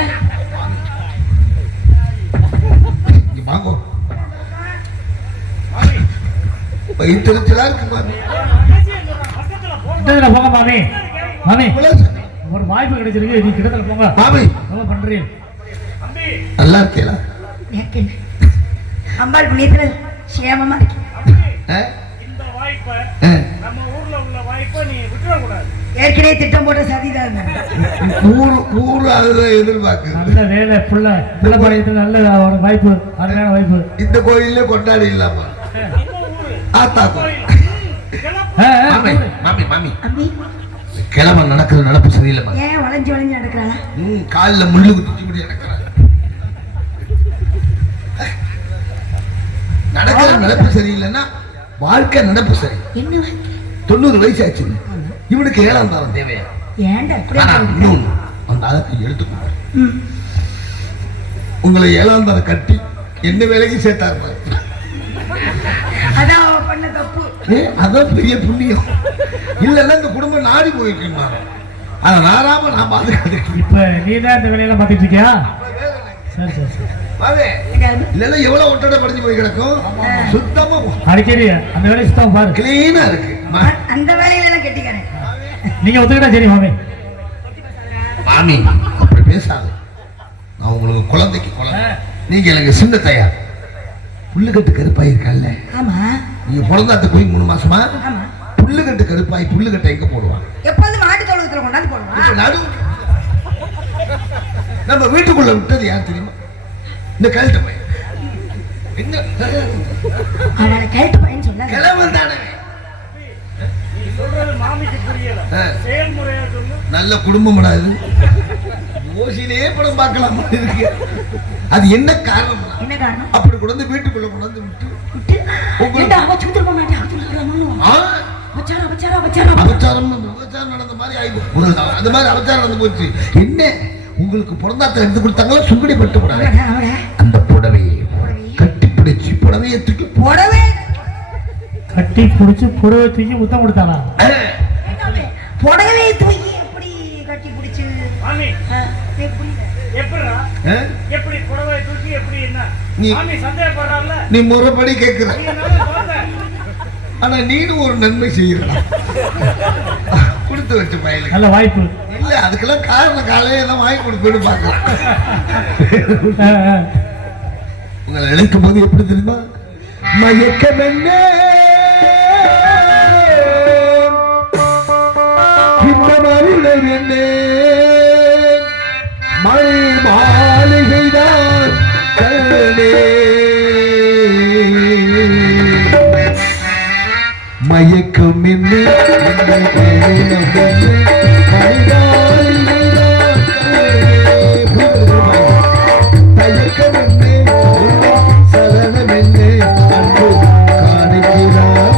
இங்க வாங்கோ. வயிற்றுச்சலா இருக்கு பாரு. கிட்டத்துல போங்க மாமி. மாமி இவ்வளவு சொன்னேன். ஒரு வாய்ப்பு கிடைச்சிருக்கு, நீ கிட்டத்துல போங்க. மாமி என்ன பண்றீங்க? நல்லா இருக்கேளா? அம்பாள் புண்ணியத்துல சேமமா இருக்கு. இந்த வாய்ப்பை நம்ம ஊர்ல உள்ள வாய்ப்பை நீ விட்டுற கூடாது. ஏற்கனவே திட்டம் போட்ட சதிதான். ஊரு அதுதான் எதிர்பார்க்கு. நல்ல வேலை புள்ள பாளையத்துல நல்ல ஒரு வாய்ப்பு, அருமையான வாய்ப்பு. இந்த கோயில்ல கொண்டாடி இல்லாமா ஆத்தா மாமி மாமி அம்பி கிழமை நடக்கிற நடப்பு சரியில்லைமா. ஏன் வளைஞ்சு வளைஞ்சு நடக்கிறாளா? காலில் முள்ளு குத்தி நடக்கிறாள். நடக்கிற நடப்பு சரியில்லைன்னா வாழ்க்கை நடப்பு சரி. என்ன 90 வயசு ஆச்சு. இவனுக்கு 7ஆம் தாரம் தேவையா? ஏன்டா இன்னும் அந்த அளவுக்கு எடுத்துக்கொண்டார். உங்களை 7ஆம் தாரம் கட்டி என்ன வேலைக்கு சேர்த்தா இருப்பாரு. அதான் பண்ண தப்பு. அதான் பெரிய புண்ணியம். இல்லைன்னா இந்த குடும்பம் நாடி போயிருக்குமா. அதை நாராம நான் பாதுகாத்துக்கேன். இப்ப நீதான் இந்த வேலையெல்லாம் பார்த்துட்டு இருக்கியா? சரி சரி சரி. இல்லைன்னா எவ்வளவு ஒட்டடை படிஞ்சு போய் கிடக்கும். சுத்தமா அடிக்கடி அந்த வேலையை சுத்தமா பாரு. கிளீனா இருக்கு. அந்த வேலையில எல்லாம் கெட்டிக்கிறேன். நீங்க ஒத்துக்கிட்டா சரி மாமி. மாமி அப்படி பேசாது. நான் உங்களுக்கு குழந்தைக்கு குழந்தை, நீங்க எனக்கு சின்ன தயார். புல்லுக்கட்டு கருப்பாய் இருக்கல்ல. ஆமா. நீங்க பிறந்தாத்த போய் 3 மாசமா. ஆமா. புல்லுக்கட்டு கருப்பாய் புல்லுக்கட்டை எங்க போடுவான்? எப்போது மாட்டு தொழுவத்துல கொண்டாந்து போடுவான். நடு நம்ம வீட்டுக்குள்ள விட்டது யார் தெரியுமா? இந்த கழுத்த பையன். என்ன அவனை கழுத்து பையன் சொல்ல. கிழவன் தானே. நீ சொல்றது மாமிக்கு புரியல. செயல்முறையா சொல்லு. நல்ல குடும்பம் இது. ஓசிலே படம் பார்க்கலாம் இருக்கு. அது என்ன காரணம்? என்ன காரணம்? அப்படி கொண்டு வீட்டுக்குள்ள கொண்டு விட்டு என்ன அவ சுத்தம் பண்ண மாட்டே. அபச்சாரம் நடந்த மாதிரி ஆயிடும். அந்த மாதிரி அபச்சாரம் நடந்து போச்சு. என்ன உங்களுக்கு பிறந்தாத்த எடுத்து கொடுத்தாங்களா? சுங்கடி பட்டு புடவை. அந்த புடவையை கட்டி பிடிச்சு புடவையை தூக்கி புடவை கட்டி பிடிச்சு புடவை தூக்கி முத்தம் கொடுத்தாளா? புடவை தூக்கி எப்படி கட்டி பிடிச்சு மாமி எப்படிடா? எப்படி புடவை தூக்கி எப்படி என்ன? மாமி சந்தேகப்படுறால. நீ முறைப்படி கேட்கிற. ஆனா நீனும் ஒரு நன்மை செய்யறா. கொடுத்து வச்ச பையன் நல்ல வாய்ப்பு இல்ல. அதுக்கெல்லாம் காரணம் காலையே தான் வாங்கி கொடுக்கணும் பார்க்கலாம். உங்களை நினைக்கும் போது எப்படி தெரியுமா? மயக்கம் என்ன இந்த மருளம் என்ன மழை மாளிகைதான் காதலே மயக்கம் என்ன தயக்கம் என்ன சலனம் என்ன அன்பு காணுகிறார்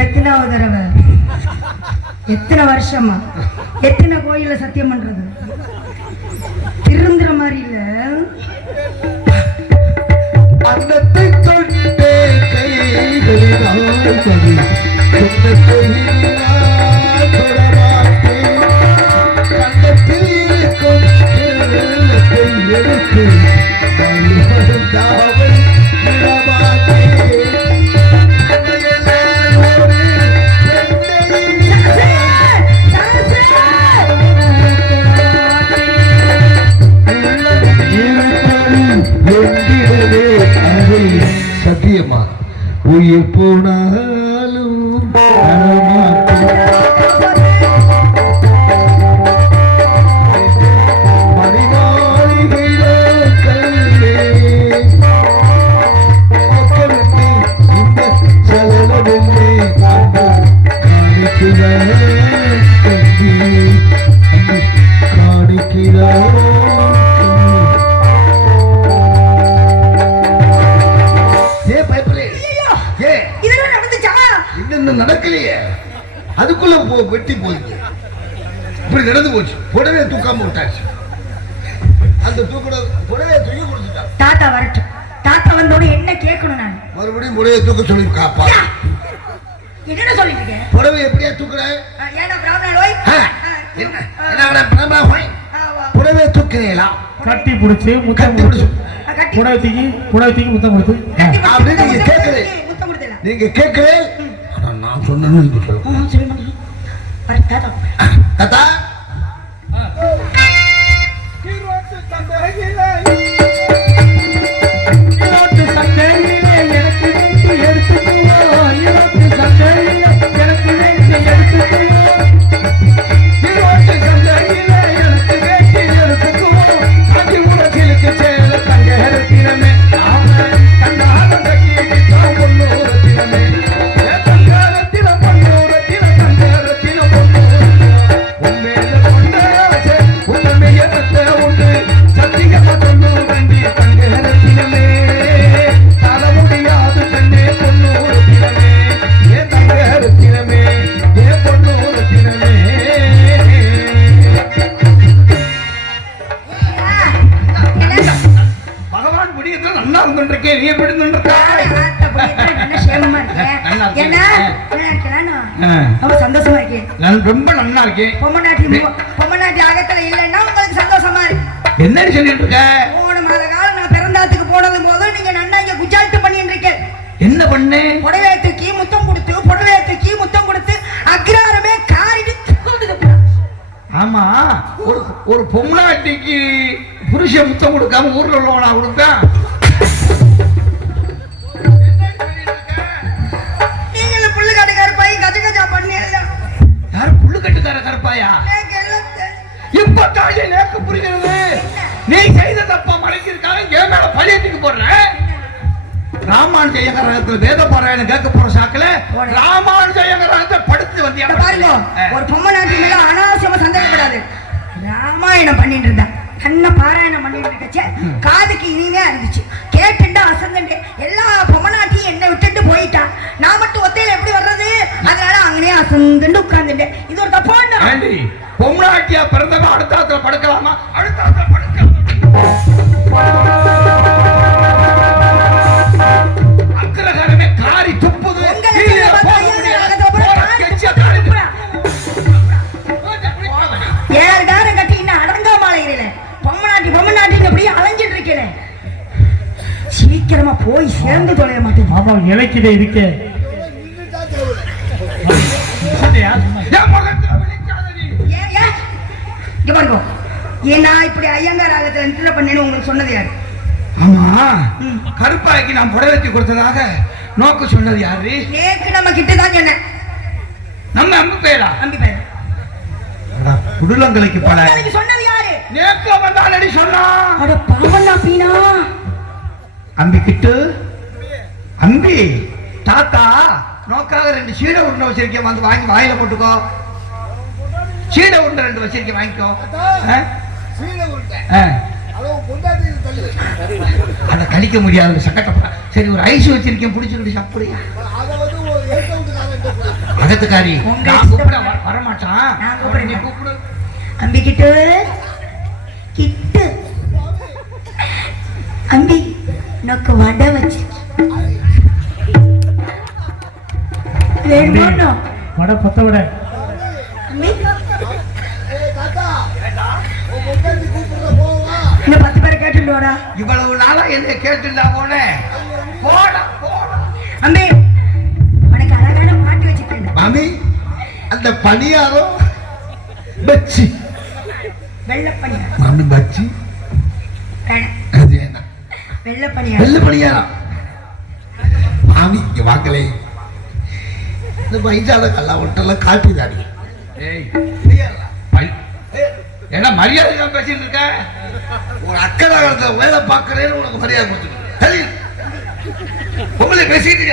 எத்தனாவது தடவை எத்தனை வருஷமா எத்தனை கோயில சத்தியம் பண்றது திருந்துற மாதிரி இல்ல அன்னத்தை தொட்டே கைகளினால் தொடு கிண்ணத்தை நான் தொடமாட்டேன் கண்ணத்தில் இருக்கும் கிண்ணத்தை எடுத்து தாவை விடமாட்டேன் சத்தியமா உயிர் போனாலும் நடக்கலையே அதுக்குள்ள வெட்டி போயிட்டு இப்படி நடந்து போச்சு புடவை தூக்காம விட்டாச்சு அந்த புடவையை தூக்கி கொடுத்துட்டான் தாத்தா வரட்டும் தாத்தா வந்தோட என்ன கேட்கணும் நான் மறுபடியும் புடவையை தூக்க சொல்லி காப்பா என்ன சொல்லிட்டு இருக்கேன் புடவை எப்படியா தூக்குற ஏன்னா பிராமணோய் புடவையை தூக்கினீங்களா கட்டி பிடிச்சி முத்தம் கொடுத்து புடவை தூக்கி முத்தம் கொடுத்து அப்படின்னு நீங்க கேட்கல நீங்க கேட்கல நான் சொன்னேன்னு நீங்க சொல்லுங்க தாத்தா சந்தோஷமா இருக்கேன் ரொம்ப நல்லா இருக்கேன் பொம்மநாட்டி அகத்துல இல்லைன்னா உங்களுக்கு சந்தோஷமா இருக்கு என்ன சொல்லிட்டு இருக்க 3 மாத காலம் நான் பிறந்தாத்துக்கு போனது போதும் நீங்க நன்னா இங்க குஜா என்ன பண்ணு? புடவையை தூக்கி முத்தம் கொடுத்து புடவையை தூக்கி முத்தம் கொடுத்து அக்ராரமே காரிட்டு ஆமா, ஒரு பொம்னாட்டிக்கு புருஷன் முத்தம் கொடுக்காம ஊர்ல உள்ளவனா கொடுப்பேன்? நீங்களும் புல்லு கட்டு கருப்பாயி கஜ கஜா பண்ணி யாரு புல்லு கட்டுக்கார கருப்பாயா? இப்ப தாண்டி நேக்கு புரிகிறது. நீ செய்த தப்பா மறைக்கிறதுக்காக என் மேல பழியத்துக்கு போடுற. ராமானுஜ ஐயங்காரத்துல வேத பாராயணம் கேட்க போற சாக்குல ராமானுஜ ஐயங்காரத்தை படுத்து வந்தியா பாருங்க. ஒரு பொம்மை நாட்டி மேல அனாவசியமா சந்தேகப்படாது. ராமாயணம் பண்ணிட்டு இருந்தா கண்ண பாராயணம் பண்ணிட்டு இருக்கச்சே காதுக்கு இனிமையா இருந்துச்சு. கேட்டுண்டா அசந்தண்டு எல்லா பொம்மை நாட்டியும் என்னை விட்டுட்டு போயிட்டா. நான் மட்டும் ஒத்தையில எப்படி வர்றது? அதனால அங்கனே அசந்துண்டு உட்கார்ந்துட்டேன். இது ஒரு தப்பான பொம்னாட்டியா பிறந்தவன் அடுத்தாத்துல படுக்கலாமா? அடுத்தாத்துல படுக்கலாம். அக்கிரகாரமே காரி துப்புது. ஏழு கட்டி இன்னும் அடங்காம அலைகிறேன். பொம்மை நாட்டி அப்படியே அலைஞ்சிட்டு இருக்கேன். சீக்கிரமா போய் சேர்ந்து தொலைய மாட்டேன். ஆமா, இலக்கிலே இருக்கே. ஏன்னா இப்படி ஐயங்கார் ஆகத்துல நின்று பண்ணேன்னு உங்களுக்கு சொன்னது யாரு? ஆமா, கருப்பாய்க்கு நான் புடவைத்தி கொடுத்ததாக நோக்கு சொன்னது யாரு? நேக்கு நம்ம கிட்டதான் சொன்னேன். நம்ம அம்பு பேரா? அம்பி பேர் குடுலங்களுக்கு பல சொன்னது யாரு? நேக்கு அவன் தானடி சொன்னான். அட பாவண்ணா பீனா அம்பி கிட்டு அம்பி தாத்தா நோக்காக 2 சீடை உருண்டை வச்சிருக்கேன், வந்து வாங்கி வாயில போட்டுக்கோ. சீடை உருண்டை 2 வச்சிருக்கேன், வாங்கிக்கோ. அதை கழிக்க முடியாது, சக்கட்டப்பா. சரி, ஒரு ஐஸ் வச்சிருக்கேன், பிடிச்சிருக்கி சாப்பிடுங்க. அகத்துக்காரி வரமாட்டான். நீ கூப்பிடு. அம்பி கிட்டு கிட்டு அம்பி நோக்கு வடை வச்சு வடை பத்த விட இன்னும் 10 பேரை கேட்டுட்டு வாடா. இவ்வளவு நாளா என்ன கேட்டுட்டா போனே. போடா போடா. அம்பி உனக்கு அழகான பாட்டு வச்சுட்டேன். மாமி, அந்த பணியாரம் பச்சி வெள்ளை பணியாரம். மாமி பச்சி அது என்ன? வெள்ளை பணியாரம். வெள்ளை பணியாரம். மாமி இங்க வாக்கலே. இந்த வயசால கல்லா ஒட்டெல்லாம் காட்டுதாடி. ஏன்னா மரியாதை தான் பேசிட்டு இருக்க. ஒரு அக்கறை வேலை பார்க்கறேன்னு உனக்கு மரியாதை கொடுத்துருக்கேன். உங்களை பேசிட்டு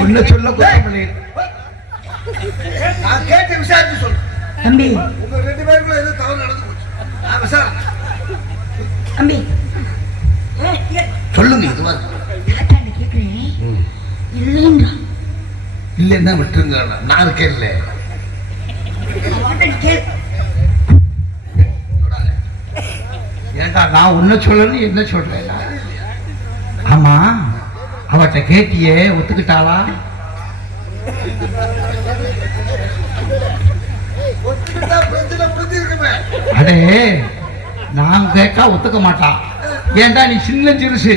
ஒன்ன சொல்ல நான் கேட்டு விசாரிச்சு சொல்றேன். அம்பி உங்க 2 பேருக்குள்ள ஏதோ தவறு நடந்து போச்சு. நான் விசாரணை அம்பி சொல்லுங்க. இது மாதிரி கேட்கிறேன் இல்லைன்றா. இல்லைன்னா விட்டுருங்க, நான் இருக்கேன். இல்லை ஏண்டா நான் உன்ன சொல்லணும் என்ன சொல்றேன்? ஆமா, அவட்ட கேட்டியே ஒத்துக்கிட்டாளா? அடே, நான் கேட்டா ஒத்துக்க மாட்டான். ஏண்டா நீ சின்ன சிறுசு.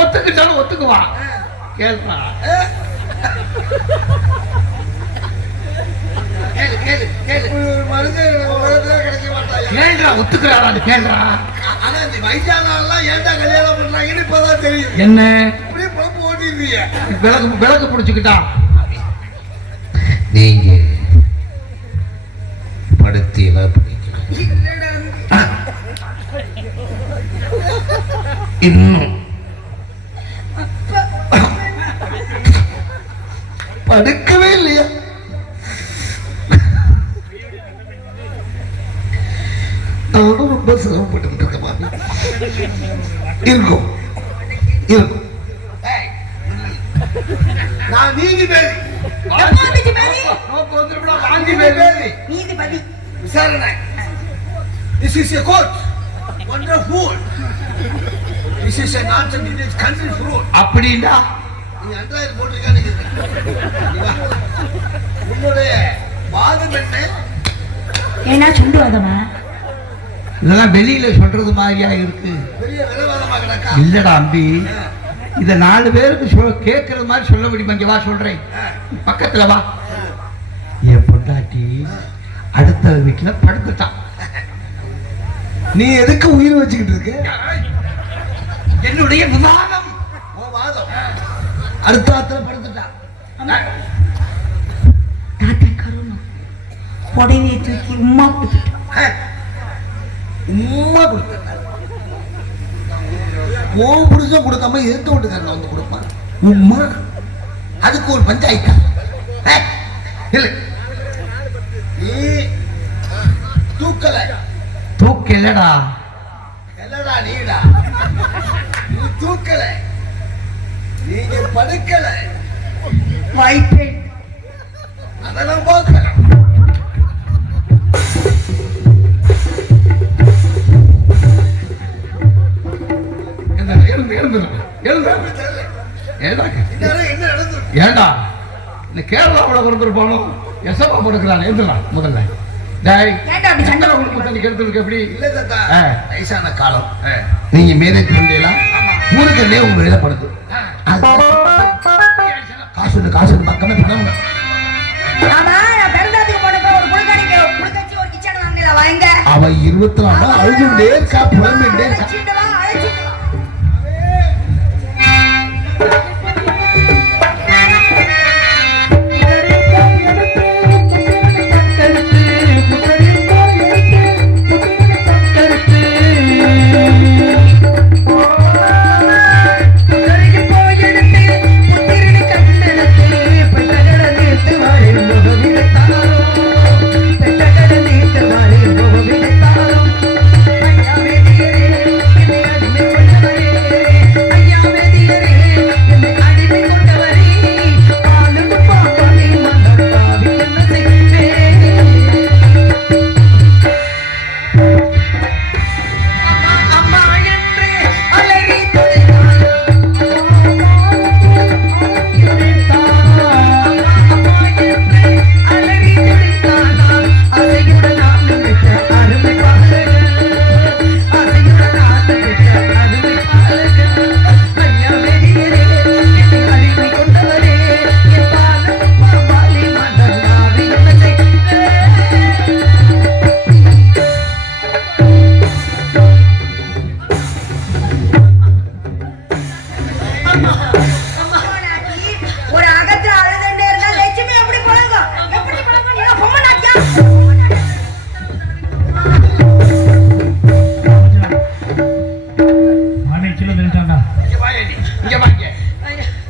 ஒத்துக்கிட்டாலும் ஒத்துக்குவா. கேள்றா கேள்றா ஒத்துக்கிறாரா? கேள்றா. ஆனா இந்த வயசானெல்லாம் ஏன்டா கல்யாணம் பண்றாங்கன்னு இப்பதான் தெரியும். என்ன இப்படியே பொழப்பு ஓட்டிடுவீங்க. விளக்கு பிடிச்சுக்கிட்டா நீங்க படுத்தியெல்லாம் இன்னும் படுக்கவே இல்லையா? நானும் ரொம்ப சிரமப்பட்டு இருக்க மாதிரி இருக்கும். நான் நீதி பேரி விசாரணை. This is a court. Wonderful. This is a nonsense. It is country fruit. அப்படின்னா நீ அன்றாயிரம் போட்டிருக்கான்னு உன்னுடைய வாதம் என்ன? ஏன்னா சொல்லுவாதமா இதெல்லாம் வெளியில சொல்றது மாதிரியா இருக்கு. பெரிய விலைவாதமா கிடக்கா. இல்லடா அம்பி, இத 4 பேருக்கு கேட்கறது மாதிரி சொல்ல முடியுமா? இங்க வா சொல்றேன், பக்கத்துல வா. என் பொண்டாட்டி அடுத்த வீட்டுல படுத்துட்டான். நீ எதுக்கு உயிர் வச்சுக்கிட்டு இருக்க? என்னுடைய விவாதம். வாதம். அடுத்த ஆத்துல படுத்துட்டான். தாத்தா கருணா புடவையை தூக்கி உம்மா கொடுத்துட்டான். உம்மா கொடுத்த ஓம் புருஷன் கொடுக்காம எதிர்த்து விட்டுக்காரன் வந்து கொடுப்பான். உம்மா அதுக்கு ஒரு பஞ்சாயத்தா? இல்ல நீ தூக்கல. தூக்கலடா. என்னடா நீடா? நீ தூக்கல, நீங்க படுக்கல, வாய்ப்பே அதெல்லாம் போக்கல. ஏண்டா இந்த கேரளாவில் பிறந்திருப்பானோ எசப்பா படுக்கிறான். எழுந்துலாம் முதல்ல. வயசான காலம் நீங்க மேரேஜ் பண்ணலாம். ஊருக்கே உங்க வேலை படுது. காசு காசு பக்கமே பண்ண. அவன் 24 அழுதுண்டே இருக்கா, புலம்பிண்டே இருக்கா.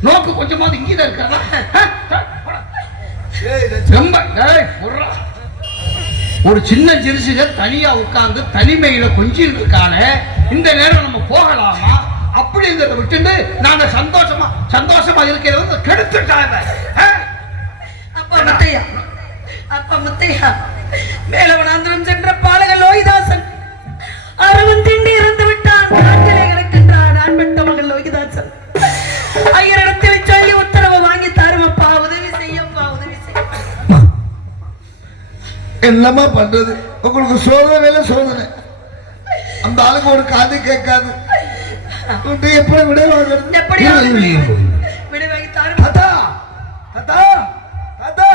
நோக்கு கொஞ்சமாவது இங்கதான் இருக்கா? ஒரு சின்ன ஜெருசிக தனியா உட்கார்ந்து தனிமையில கொஞ்சம் இருக்கான இந்த நேரம் நம்ம போகலாமா? அப்படிங்கிறத விட்டுட்டு நாங்க சந்தோஷமா இருக்கிறத கெடுத்துட்டாங்க. அப்பா முத்தையா மேலவனாந்திரம் சென்ற பாலக லோகிதாசன் அரவன் திண்டி இறந்து விட்டான். நாட்டிலே கிடக்கின்றான் ஆண்பட்ட மகள் லோகிதாசன். ஐயரிடத்தில் சொல்லி உத்தரவு வாங்கி தாருமப்பா, உதவி செய்யப்பா, உதவி செய்ய. என்னமா பண்றது? உங்களுக்கு சோதனை சோதனை. அந்த ஆளுக்கு ஒரு காது கேட்காது. எப்படி விட வாங்குறது? எப்படி விட வாங்கி தாரு. தாத்தா தாத்தா தாத்தா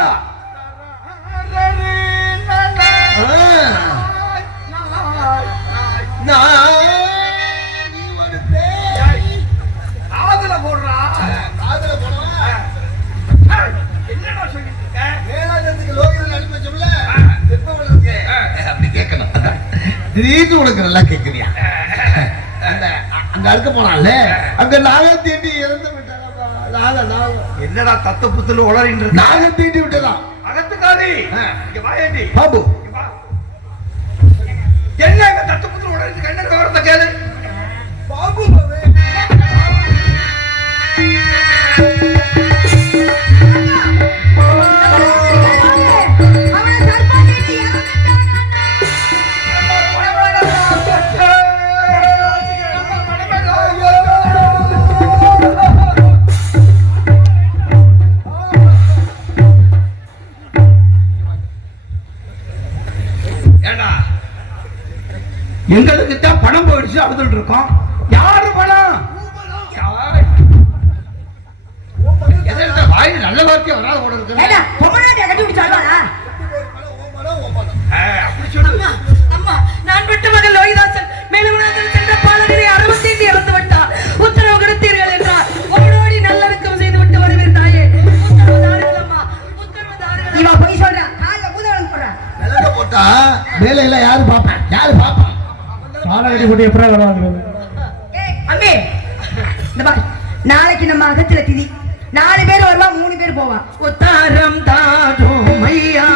திடீர்னு உனக்கு நல்லா கேட்குறியா? அங்க அறுக்க போனால அங்க நாகத்தீண்டி இறந்து விட்டாங்க. என்னடா தத்த புத்துல உளறின்ற? நாகத்தீண்டி விட்டதா? அகத்துக்காரி வாயண்டி பாபு என்ன தத்த புத்துல உளறிட்டு என்ன கவரத்தை கேளு. பாபு எங்களுக்கு தான் பணம் போயிடுச்சு அழுதுட்டு இருக்கோம். யாரு பணம்? வாயில் நல்ல வார்த்தையா வராது போல இருக்கு. கட்டி பிடிச்சாடா அப்படி சொல்லு. அம்மா, நான் பெற்ற மகள் லோகிதாசன் மேலுமனாத்தில் சென்ற பாலகரை 65 இறந்து விட்டார். உத்தரவு கொடுத்தீர்கள் என்றார். ஓடோடி நல்லடக்கம் செய்து விட்டு வருவீர் தாயே. உத்தரவு தாருங்கள் அம்மா, உத்தரவு தாருங்கள். இவ போய் சொல்றா, கால்ல பூதவளம் போடுறா. விலங்க போட்டா வேலையில யாரு பாப்பேன்? யாரு பாப்பா? பாலகடி போட்டு எப்படா வேலை வாங்குறது? அம்பி, இந்த பாரு, நாளைக்கு நம்ம அகத்துல திதி. 4 பேர் வருவா, 3 பேர் போவா. உத்தாரம் தாரும் ஐயா,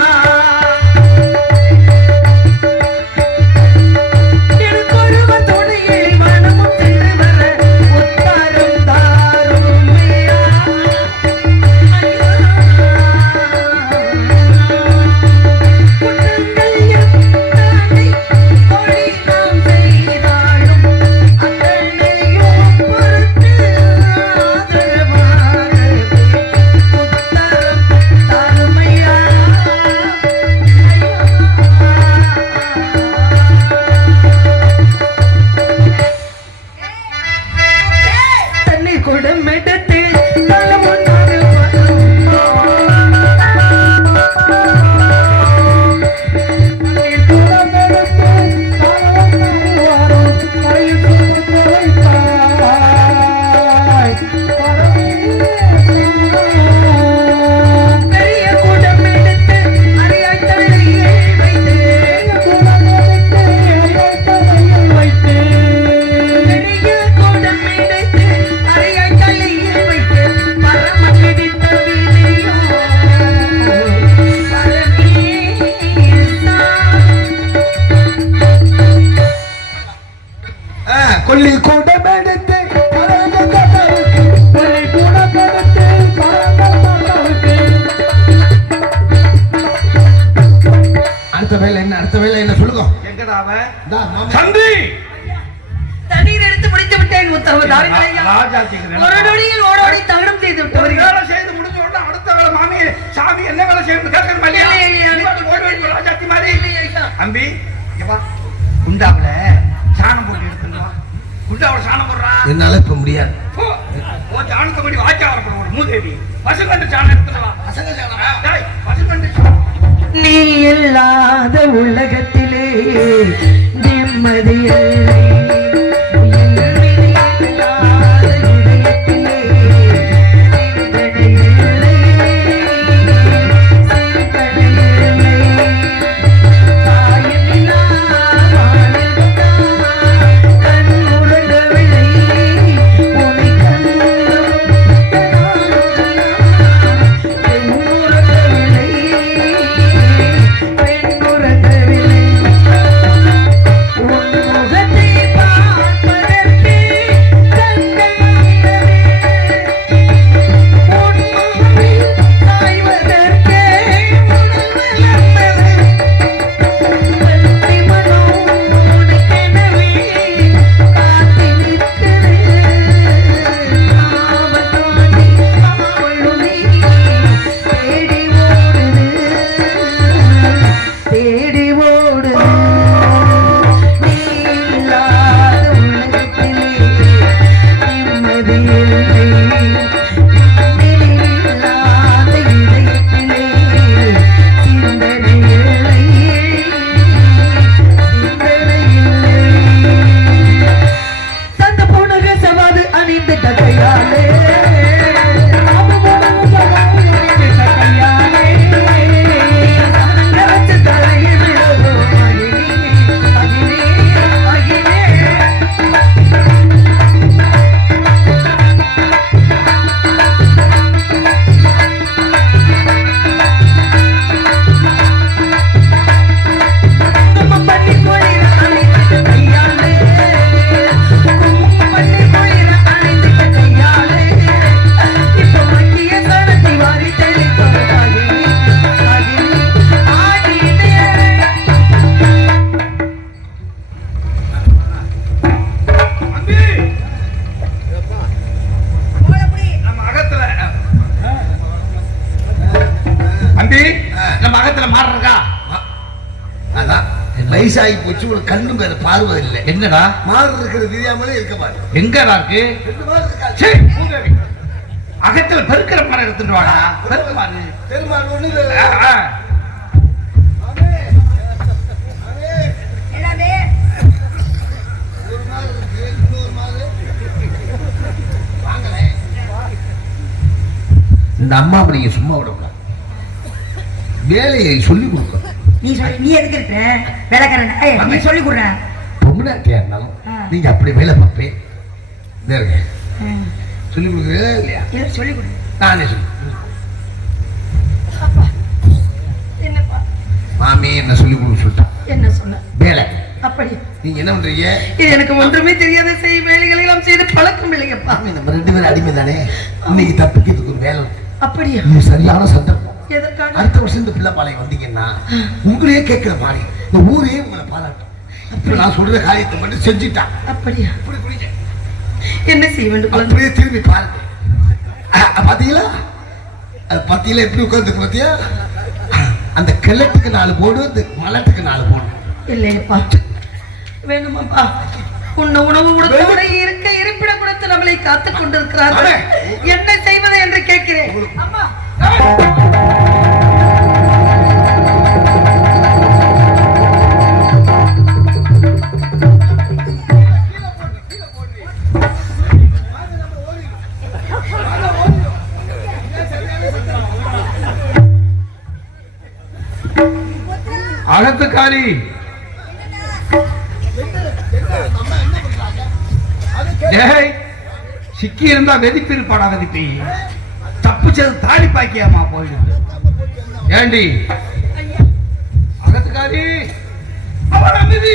கொல்லி கூட்டம் எடுத்து அடுத்த வேலை என்ன? அடுத்த வேலை என்ன சொல்லுங்க. எங்கடா அவன்? மாமா. சந்தி தண்ணீர் எடுத்து முடித்து விட்டேன். உத்தரவு தாருங்கள் ஐயா. ஒரு நொடியில் ஓடோடி தகனம் செய்து விட்டு வருகிறேன். வேலை செய்து முடிஞ்ச உடனே அடுத்த வேலை மாமி சாமி என்ன வேலை செய்யணும் கேட்கணும் இல்லையா? ராஜாத்தி மாதிரி அம்பி குண்டாவில சாணம் போட்டு எடுத்துருந்தோம். குண்டாவில சாணம் போடுறா. என்னால இப்ப முடியாது. சாணத்தை படி வாய்க்கா வரப்படும் ஒரு மூதேவி. பசுங்கண்டு சாணம் எடுத்துக்கலாம். பசுங்கண்டு நீ இல்லாத உலகத்திலே நிம்மதி இல்லை. வயசாகி போச்சு, ஒரு கண்ணு மேல பார்வை இல்லை. என்னடா மாறு இருக்கிற தெரியாமலே இருக்க பாரு. எங்கடா இருக்கு? 2 மாடு இருக்கா? சீ, பூதேவி. அகத்துல பெருக்கிற மரம் எடுத்துட்டு வாடா. பெருக்கு மாடு. பெருமாள் ஒண்ணு இல்ல. ஆ, ஆ. எல்லாமே ஒரு மாடு இருக்கு, இன்னொரு மாடு வாங்கல. இந்த அம்மாவை நீங்க சும்மா விடக்கூடாது, வேலையை சொல்லி கொடுக்கணும். நீ எதுக்கு இருக்கிற வேலைக்காரன்? நீ சொல்லி கொடுற. பொம்னாட்டியா இருந்தாலும் நீங்க அப்படி வேலை பார்ப்பேன். சொல்லி கொடுக்குறீங்களா இல்லையா? சொல்லி கொடு. நானே சொல்லி என்னப்பா மாமி என்ன சொல்லி கொடுக்க சொல்லிட்டான். என்ன சொன்ன? வேலை. அப்படி நீங்க என்ன பண்றீங்க? இது எனக்கு ஒன்றுமே தெரியாத செய்ய வேலைகளை எல்லாம் செய்து பழக்கம் இல்லையப்பா. மாமி நம்ம 2 பேரும் அடிமை தானே. இன்னைக்கு தப்பிக்கிறதுக்கு ஒரு வேலை இருக்கு. அப்படியா? இது சரியான சந்தர்ப்பம். எதற்காக? அடுத்த வருஷம் இந்த பிள்ளைப்பாளையம் வந்தீங்கன்னா உங்களையே கேட்கிற மாதிரி இந்த ஊரே உங்களை பாராட்டும். இப்ப நான் சொல்ற காரியத்தை மட்டும் செஞ்சுட்டான். அப்படியா? இப்படி புரியுங்க. என்ன செய்ய வேண்டும்? அப்படியே திரும்பி பாருங்க. பாத்தீங்களா? அது பத்தியில எப்படி உட்கார்ந்து பாத்தியா? அந்த கிழட்டுக்கு 4 போடு, அந்த மலட்டுக்கு 4 போடு. இல்லையப்பா, வேணுமாப்பா? உணவு கொடுத்தோட இருக்க இருப்பிடம் கொடுத்து நம்மளை காத்துக் கொண்டிருக்கிறார்கள். என்ன செய்வது என்று கேட்கிறேன். அம்மா அகத்துக்காரி சிக்கி இருந்தா வெதிப்பிருப்பாடா. வெதிப்பி தப்புச்சது தாடி பாக்கியாமா போயிடுது. ஏண்டி அகத்துக்காரி அவள் அமைதி.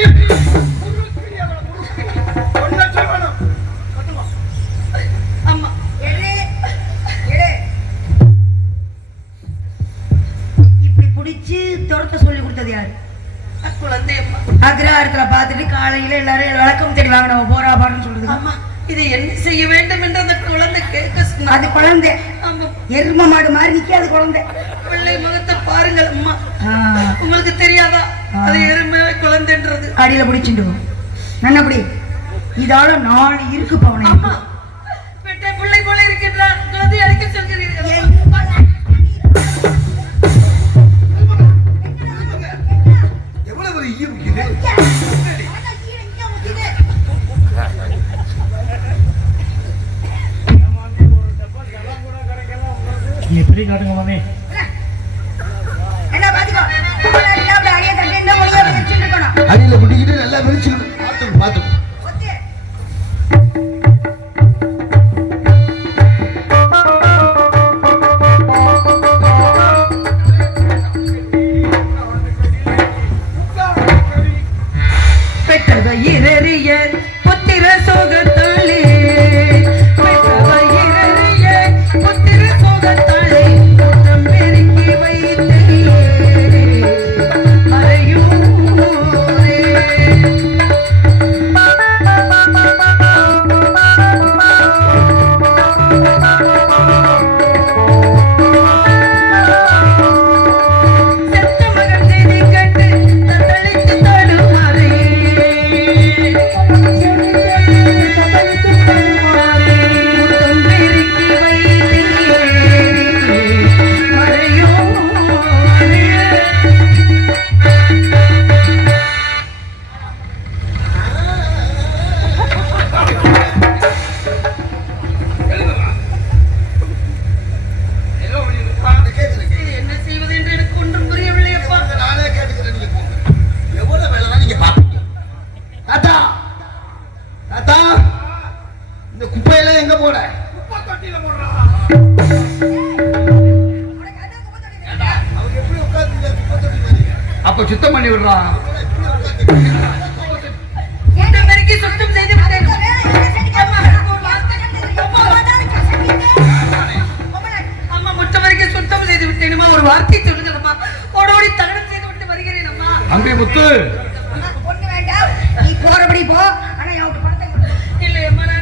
அம்மா இப்படி பிடிச்சு துரத்த சொல்லி கொடுத்தது யாரு? குழந்தை. அக்ரஹாரத்துல பார்த்துட்டு காலையில எல்லாரும் வழக்கம் தேடி வாங்க நம்ம போறா பாடுன்னு சொல்லுது. அம்மா இது என்ன செய்ய வேண்டும் என்று அந்த குழந்தை கேட்க சொன்னா. அது குழந்தை எரும மாடு மாதிரி நிக்காது குழந்தை. பிள்ளை முகத்தை பாருங்கள் அம்மா, உங்களுக்கு தெரியாதா அது எருமை குழந்தைன்றது? அடியில பிடிச்சிட்டு நல்லபடி இதால 4 இருக்கு பவனை. அம்மா பெற்ற பிள்ளை போல இருக்கின்றான், குழந்தை அழைக்க சொல்கிறீர்கள். எவ்வளவு ஒரு ஈ முக்கியது. நீ எப்படி காட்டுங்க மாமி. என்ன பாத்துக்கோ, அடியே தண்ணி என்ன ஒழுங்கா வச்சிட்டு இருக்கணும். அடியில பிடிக்கிட்டு நல்லா விரிச்சுக்கணும். பார்த்து பார்த்து அப்ப சுத்தம் பண்ணி விடுறான். சுத்தம் செய்து விட்டேன். அம்மா முற்ற வரைக்கும் சுத்தம் செய்து விட்டேன். ஒரு வார்த்தை சொல்லுங்கம்மா. ஓடோடி தகனம் செய்து விட்டு வருகிறேன் அம்மா. அம்பி முத்து பொண்ணு வேண்டாம், நீ போறபடி போ. ஆனா எனக்கு பணத்தை இல்லை அம்மா. நான்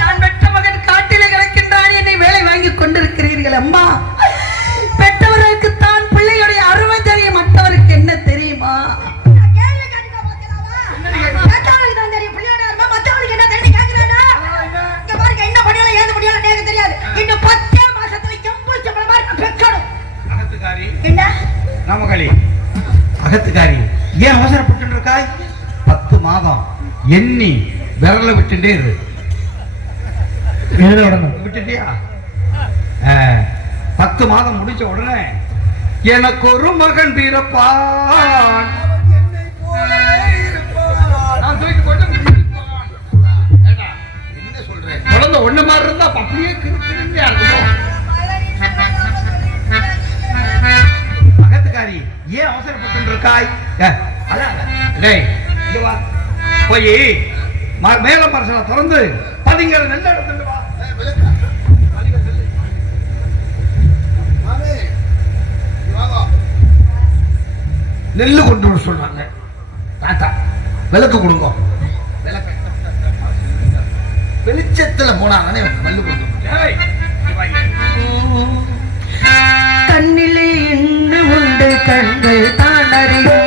நான் பெற்ற மகன் காட்டிலே கிடக்கின்றான், என்னை வேலை வாங்கி கொண்டிருக்கிறீர்கள் அம்மா. பெற்றவர்களுக்கு அகத்துக்காரி ஏன் அவசரப்பட்டு இருக்காய்? 10 மாதம் எண்ணி விரல விட்டுட்டே இரு. எதிர விடணும். விட்டுட்டியா? 10 மாதம் முடிச்ச உடனே எனக்கு ஒரு மகன் பிறப்பான். நான் தூக்கி போட்டு பிறப்பான். ஏண்டா, என்ன சொல்றேன்? குழந்தை ஒண்ணு மாதிரி இருந்தா அப்படியே கிறுக்கிறுன்னு இருக்கும். அகத்துக்காரி ஏன் அவசரப்பட்டு இருக்காய்? டேய் இங்க வா, போய் மேல மரசல திறந்து பதிங்கிற நெல் எடுத்துட்டு வா. நெல்லு கொண்டு வர சொல்றாங்க. தாத்தா விளக்கு கொடுங்க. விளக்கு வெளிச்சத்துல போனாங்கன்னு நெல்லு கொண்டு. கண்ணிலே என்ன உண்டு கண்கள் தான் அறியும்.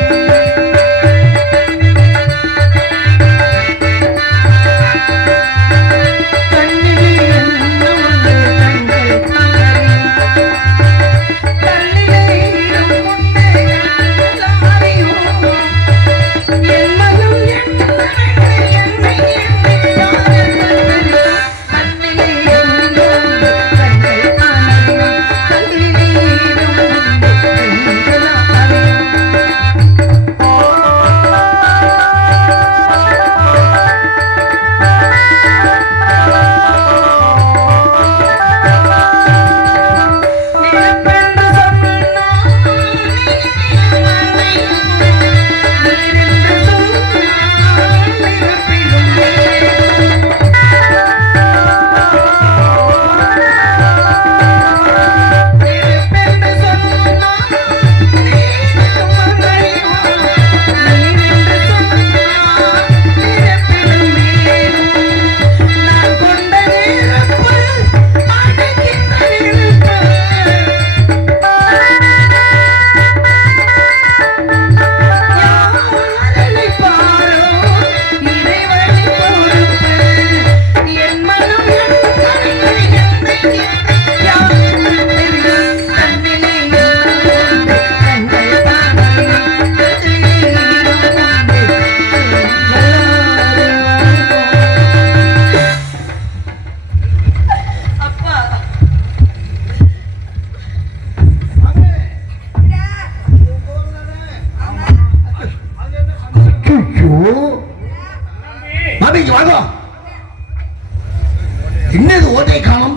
என்னது ஓட்டை காணும்?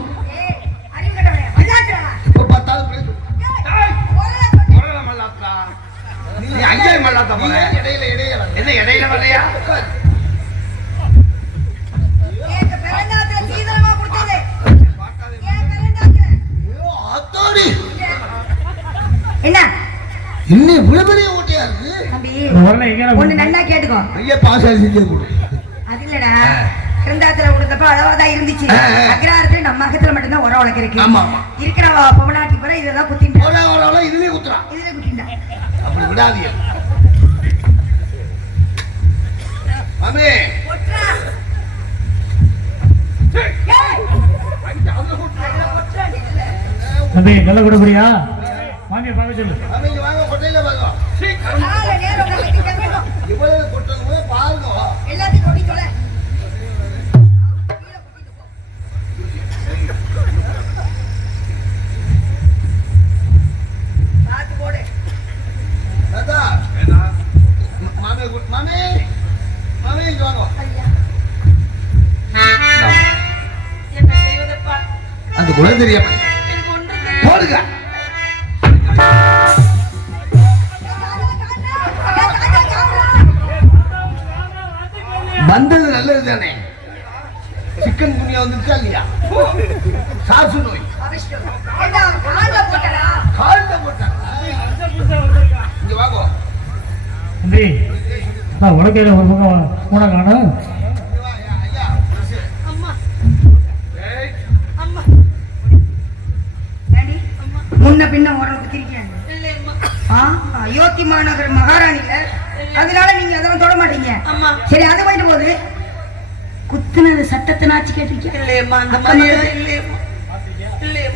இப்ப பார்த்தாலும் என்ன இடையில வரலையா? என்ன இன்னும் இவ்வளவு பெரிய ஓட்டையா இருக்கு? ஒண்ணு நல்லா கேட்டுக்கோ. ஐயா பாசாரி செஞ்சு கொடு. அது இல்லடா, கிருந்தாத்துல கொடுத்தப்ப அளவாதான் இருந்துச்சு. அக்ராரத்துல நம்ம அகத்துல மட்டும்தான் உரம் உலக இருக்கு. இருக்கிற பொம்மநாட்டி பூரா இதெல்லாம் குத்திட்டு இதுவே குத்துறா. இதுவே குத்திண்டா. அப்படி விடாதீங்க மாமே. தம்பி நல்ல கொடுக்குறியா? வாங்க பாக்க சொல்லு. மாமே வாங்க கொட்டையில வாங்க. இவ்வளவு கொட்டணுமே பாருங்க. எல்லாத்தையும் கொட்டி சொல்ல. பாத்து போடு. தாத்தா மாமே மாமே மாமே இங்க வாங்க. என்ன செய்வதப்பா? அந்த குணம் தெரியாம போடுங்க. வந்தது நல்லது தானே. சிக்கன் குனியா வந்துருச்சா இல்லையா? சாசு நோய் கால்ல போட்டாங்க. இங்க வாங்க தம்பி உலகையில ஒரு பக்கம் போன காணும். முன்ன பின்ன உடம்பு திரிக்காங்க. அயோத்தி மாநகர் மகாராணில அதனால நீங்க அதெல்லாம் தொட மாட்டீங்க. சரி அது போயிட்டு போது குத்துனது சட்டத்தை நாச்சு கேட்டிருக்கீங்க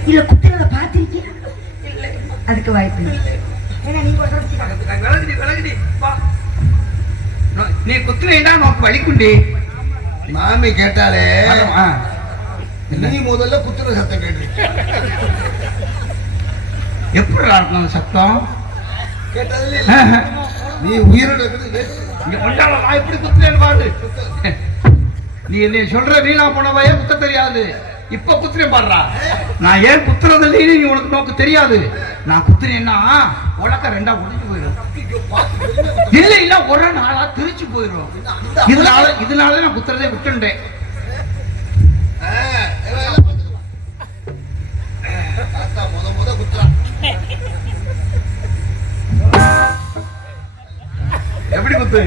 இல்ல குத்துனத பாத்திருக்கீங்க? அதுக்கு வாய்ப்பு இல்லை. ஏன்னா நீ போடுற விலகுடி வா. நீ குத்துனேன்னா நோக்கு வலிக்குண்டி. மாமி கேட்டாலே ஆ. நீ முதல்ல குத்துற சத்தம் கேட்டு எப்படி இருக்கணும் சத்தம்? கேட்டதில்ல ஆஹா. நீ உயிரோட இருக்குது இங்க கொண்டாட நான் எப்படி குத்துறேன்னு பாரு. நீ என்ன சொல்ற வீணா போனவையே குத்த தெரியாது. இப்ப குத்துறேன் பாடுறா. நான் ஏன் குத்துறது இல்லைன்னு நீ உனக்கு நோக்கு தெரியாது. நான் குத்துறேன்னா உலக்க ரெண்டா உடைஞ்சு போயிடும். இல்ல இல்ல ஒரு நாளா திருச்சு போயிடும். இதனால நான் குத்துறதே விட்டுட்டேன். முத குத்துறான் எப்படி குத்து?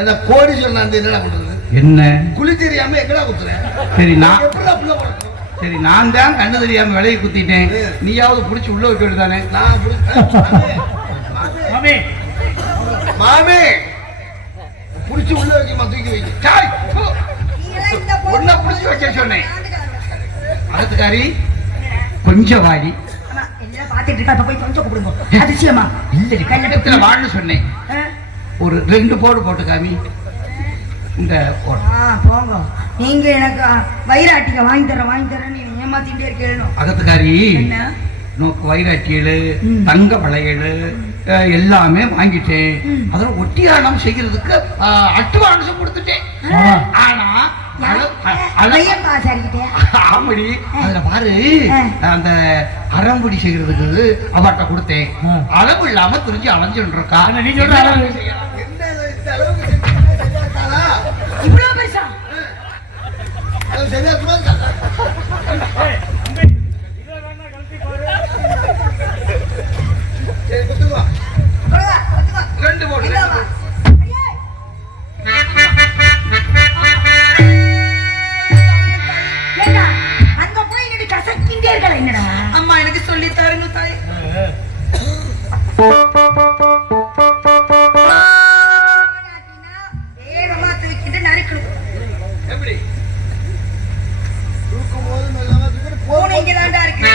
என்ன கோடி சொன்ன அந்த என்னடா பண்றது? என்ன குழி தெரியாம எங்கடா குத்துறேன்? சரி நான் எப்படிடா புள்ள வளர்க்கணும்? சரி நான் தான் கண்ணு தெரியாம விலையை குத்திட்டேன். நீயாவது புடிச்சு உள்ள வைக்க வேண்டியதானே? நான் மாமி மாமே புடிச்சு உள்ள வைக்க தூக்கி வைக்க சாய், போ. நீங்களாம் இந்த ஒன்ன புடிச்சு வைக்க சொன்னேன். அதுக்காரி கொஞ்சம் வாடி. ஆமா, எல்லாம் பார்த்துட்டு இருக்கா. இப்ப போய் கொஞ்சம் கூப்பிடுங்க. அதிசயமா இல்லடி கண்ணத்துல வான்னு சொன்னேன். ஒரு 2 போடு போட்டு காமி. இந்த போடு. போங்க. நீங்க எனக்கு வைராட்டிக்க வாங்கி தரேன் நீ ஏமாத்திட்டே இருக்கணும். அகத்துக்காரி என்ன நோக்கு வைராட்டியல் தங்க வளையல் எல்லாமே வாங்கிட்டேன். அதெல்லாம் ஒட்டியானம் செய்யறதுக்கு அட்வான்ஸும் கொடுத்துட்டேன். ஆனா அதையும் பாசாரிக்கிட்டே ஆமடி அதுல பாரு அந்த அறம்புடி செய்யறதுக்கு அவட்ட கொடுத்தேன். அளவு இல்லாம துணிஞ்சு அலைஞ்சுட்டு இருக்கா. நீ சொல்ற அளவு என்ன இந்த அளவுக்கு செஞ்சா இருக்காளா? இவ்வளவு பைசா அது சரியா இருக்குமா? இதை வேணா கழட்டி பாரு. சரி குத்துவா. ஒத்துக்கோ. 2 போடு. இந்தாம்மா. ஏண்டா, அங்க போய் என்னடி கசக்கிண்டே இருக்கல என்னடா? அம்மா எனக்கு சொல்லி தருங்க தாய். வேகமா தூக்கிட்டு நறுக்கணும். எப்படி தூக்கும் போது மெல்லமா தூக்கிட்டு போன் இங்க தாண்டா இருக்கு.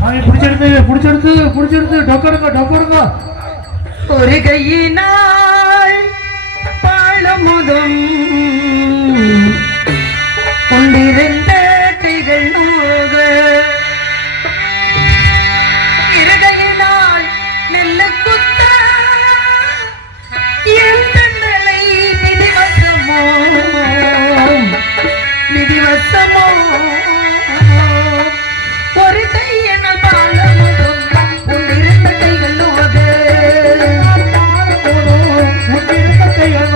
மாமி புடிச்செடுத்து டொக்கடுங்க ஒரு கையினால் பாலமுதும் கொண்டிருந்த கைகள் நோக இருகையினால் நெல்ல குத்த என் தண்டலை மிதிவசமோ ஒரு கையினால் பாலமுதும் கொண்டிருந்த கைகள் நோக கைகள்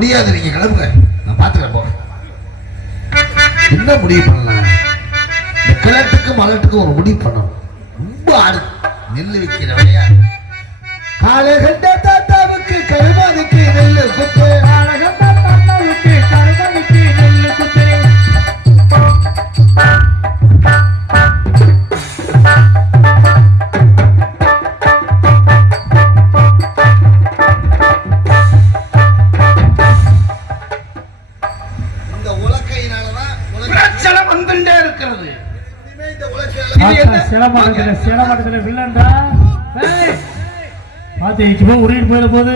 முடியாது, நீங்க கிளம்புங்க, நான் பாத்துக்கிறேன். போ, என்ன முடிவு பண்ணலாம்? இந்த கிழட்டுக்கு மலட்டுக்கு ஒரு முடிவு பண்ணணும். ரொம்ப ஆடு நெல் வைக்கிற வேலையா. காலகண்ட தாத்தாவுக்கு கருமாதுக்கு நெல்லு குத்து, காலகண்ட தாத்தாவுக்கு கருமாதுக்கு நெல்லு குத்து. இந்த உலக்கையினாலதான் பிரச்சனை வந்துட்டே இருக்கிறது. இந்த உலக்கையில சேலமாட்டத்துல வில்லண்டா பாத்து இப்போ உருகிட்டு போயிட போகுது.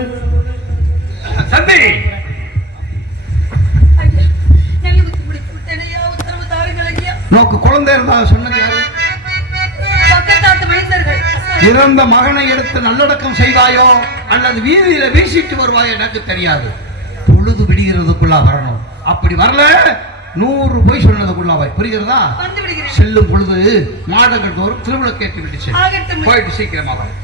சந்தி நோக்கு குழந்தை இருந்தா சொன்னது யாரு? இறந்த மகனை எடுத்து நல்லடக்கம் செய்வாயோ அல்லது வீதியில வீசிட்டு வருவாயோ எனக்கு தெரியாது. பொழுது விடுகிறதுக்குள்ள வரணும். அப்படி வரல 100 போய் சொன்னதுக்குள்ளாவாய். புரிகிறதா? செல்லும் பொழுது மாடங்கள் தோறும் திருவிழா கேட்டு விட்டு போயிட்டு சீக்கிரமா வரும்.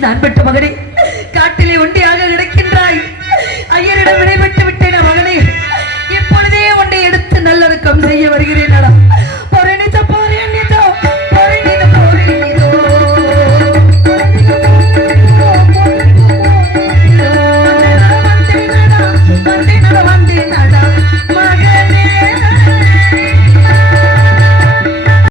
நான் பெற்ற மகனே காட்டிலே ஒண்டியாக கிடக்கின்றாய் ஐயரிடம் விடைபெற்று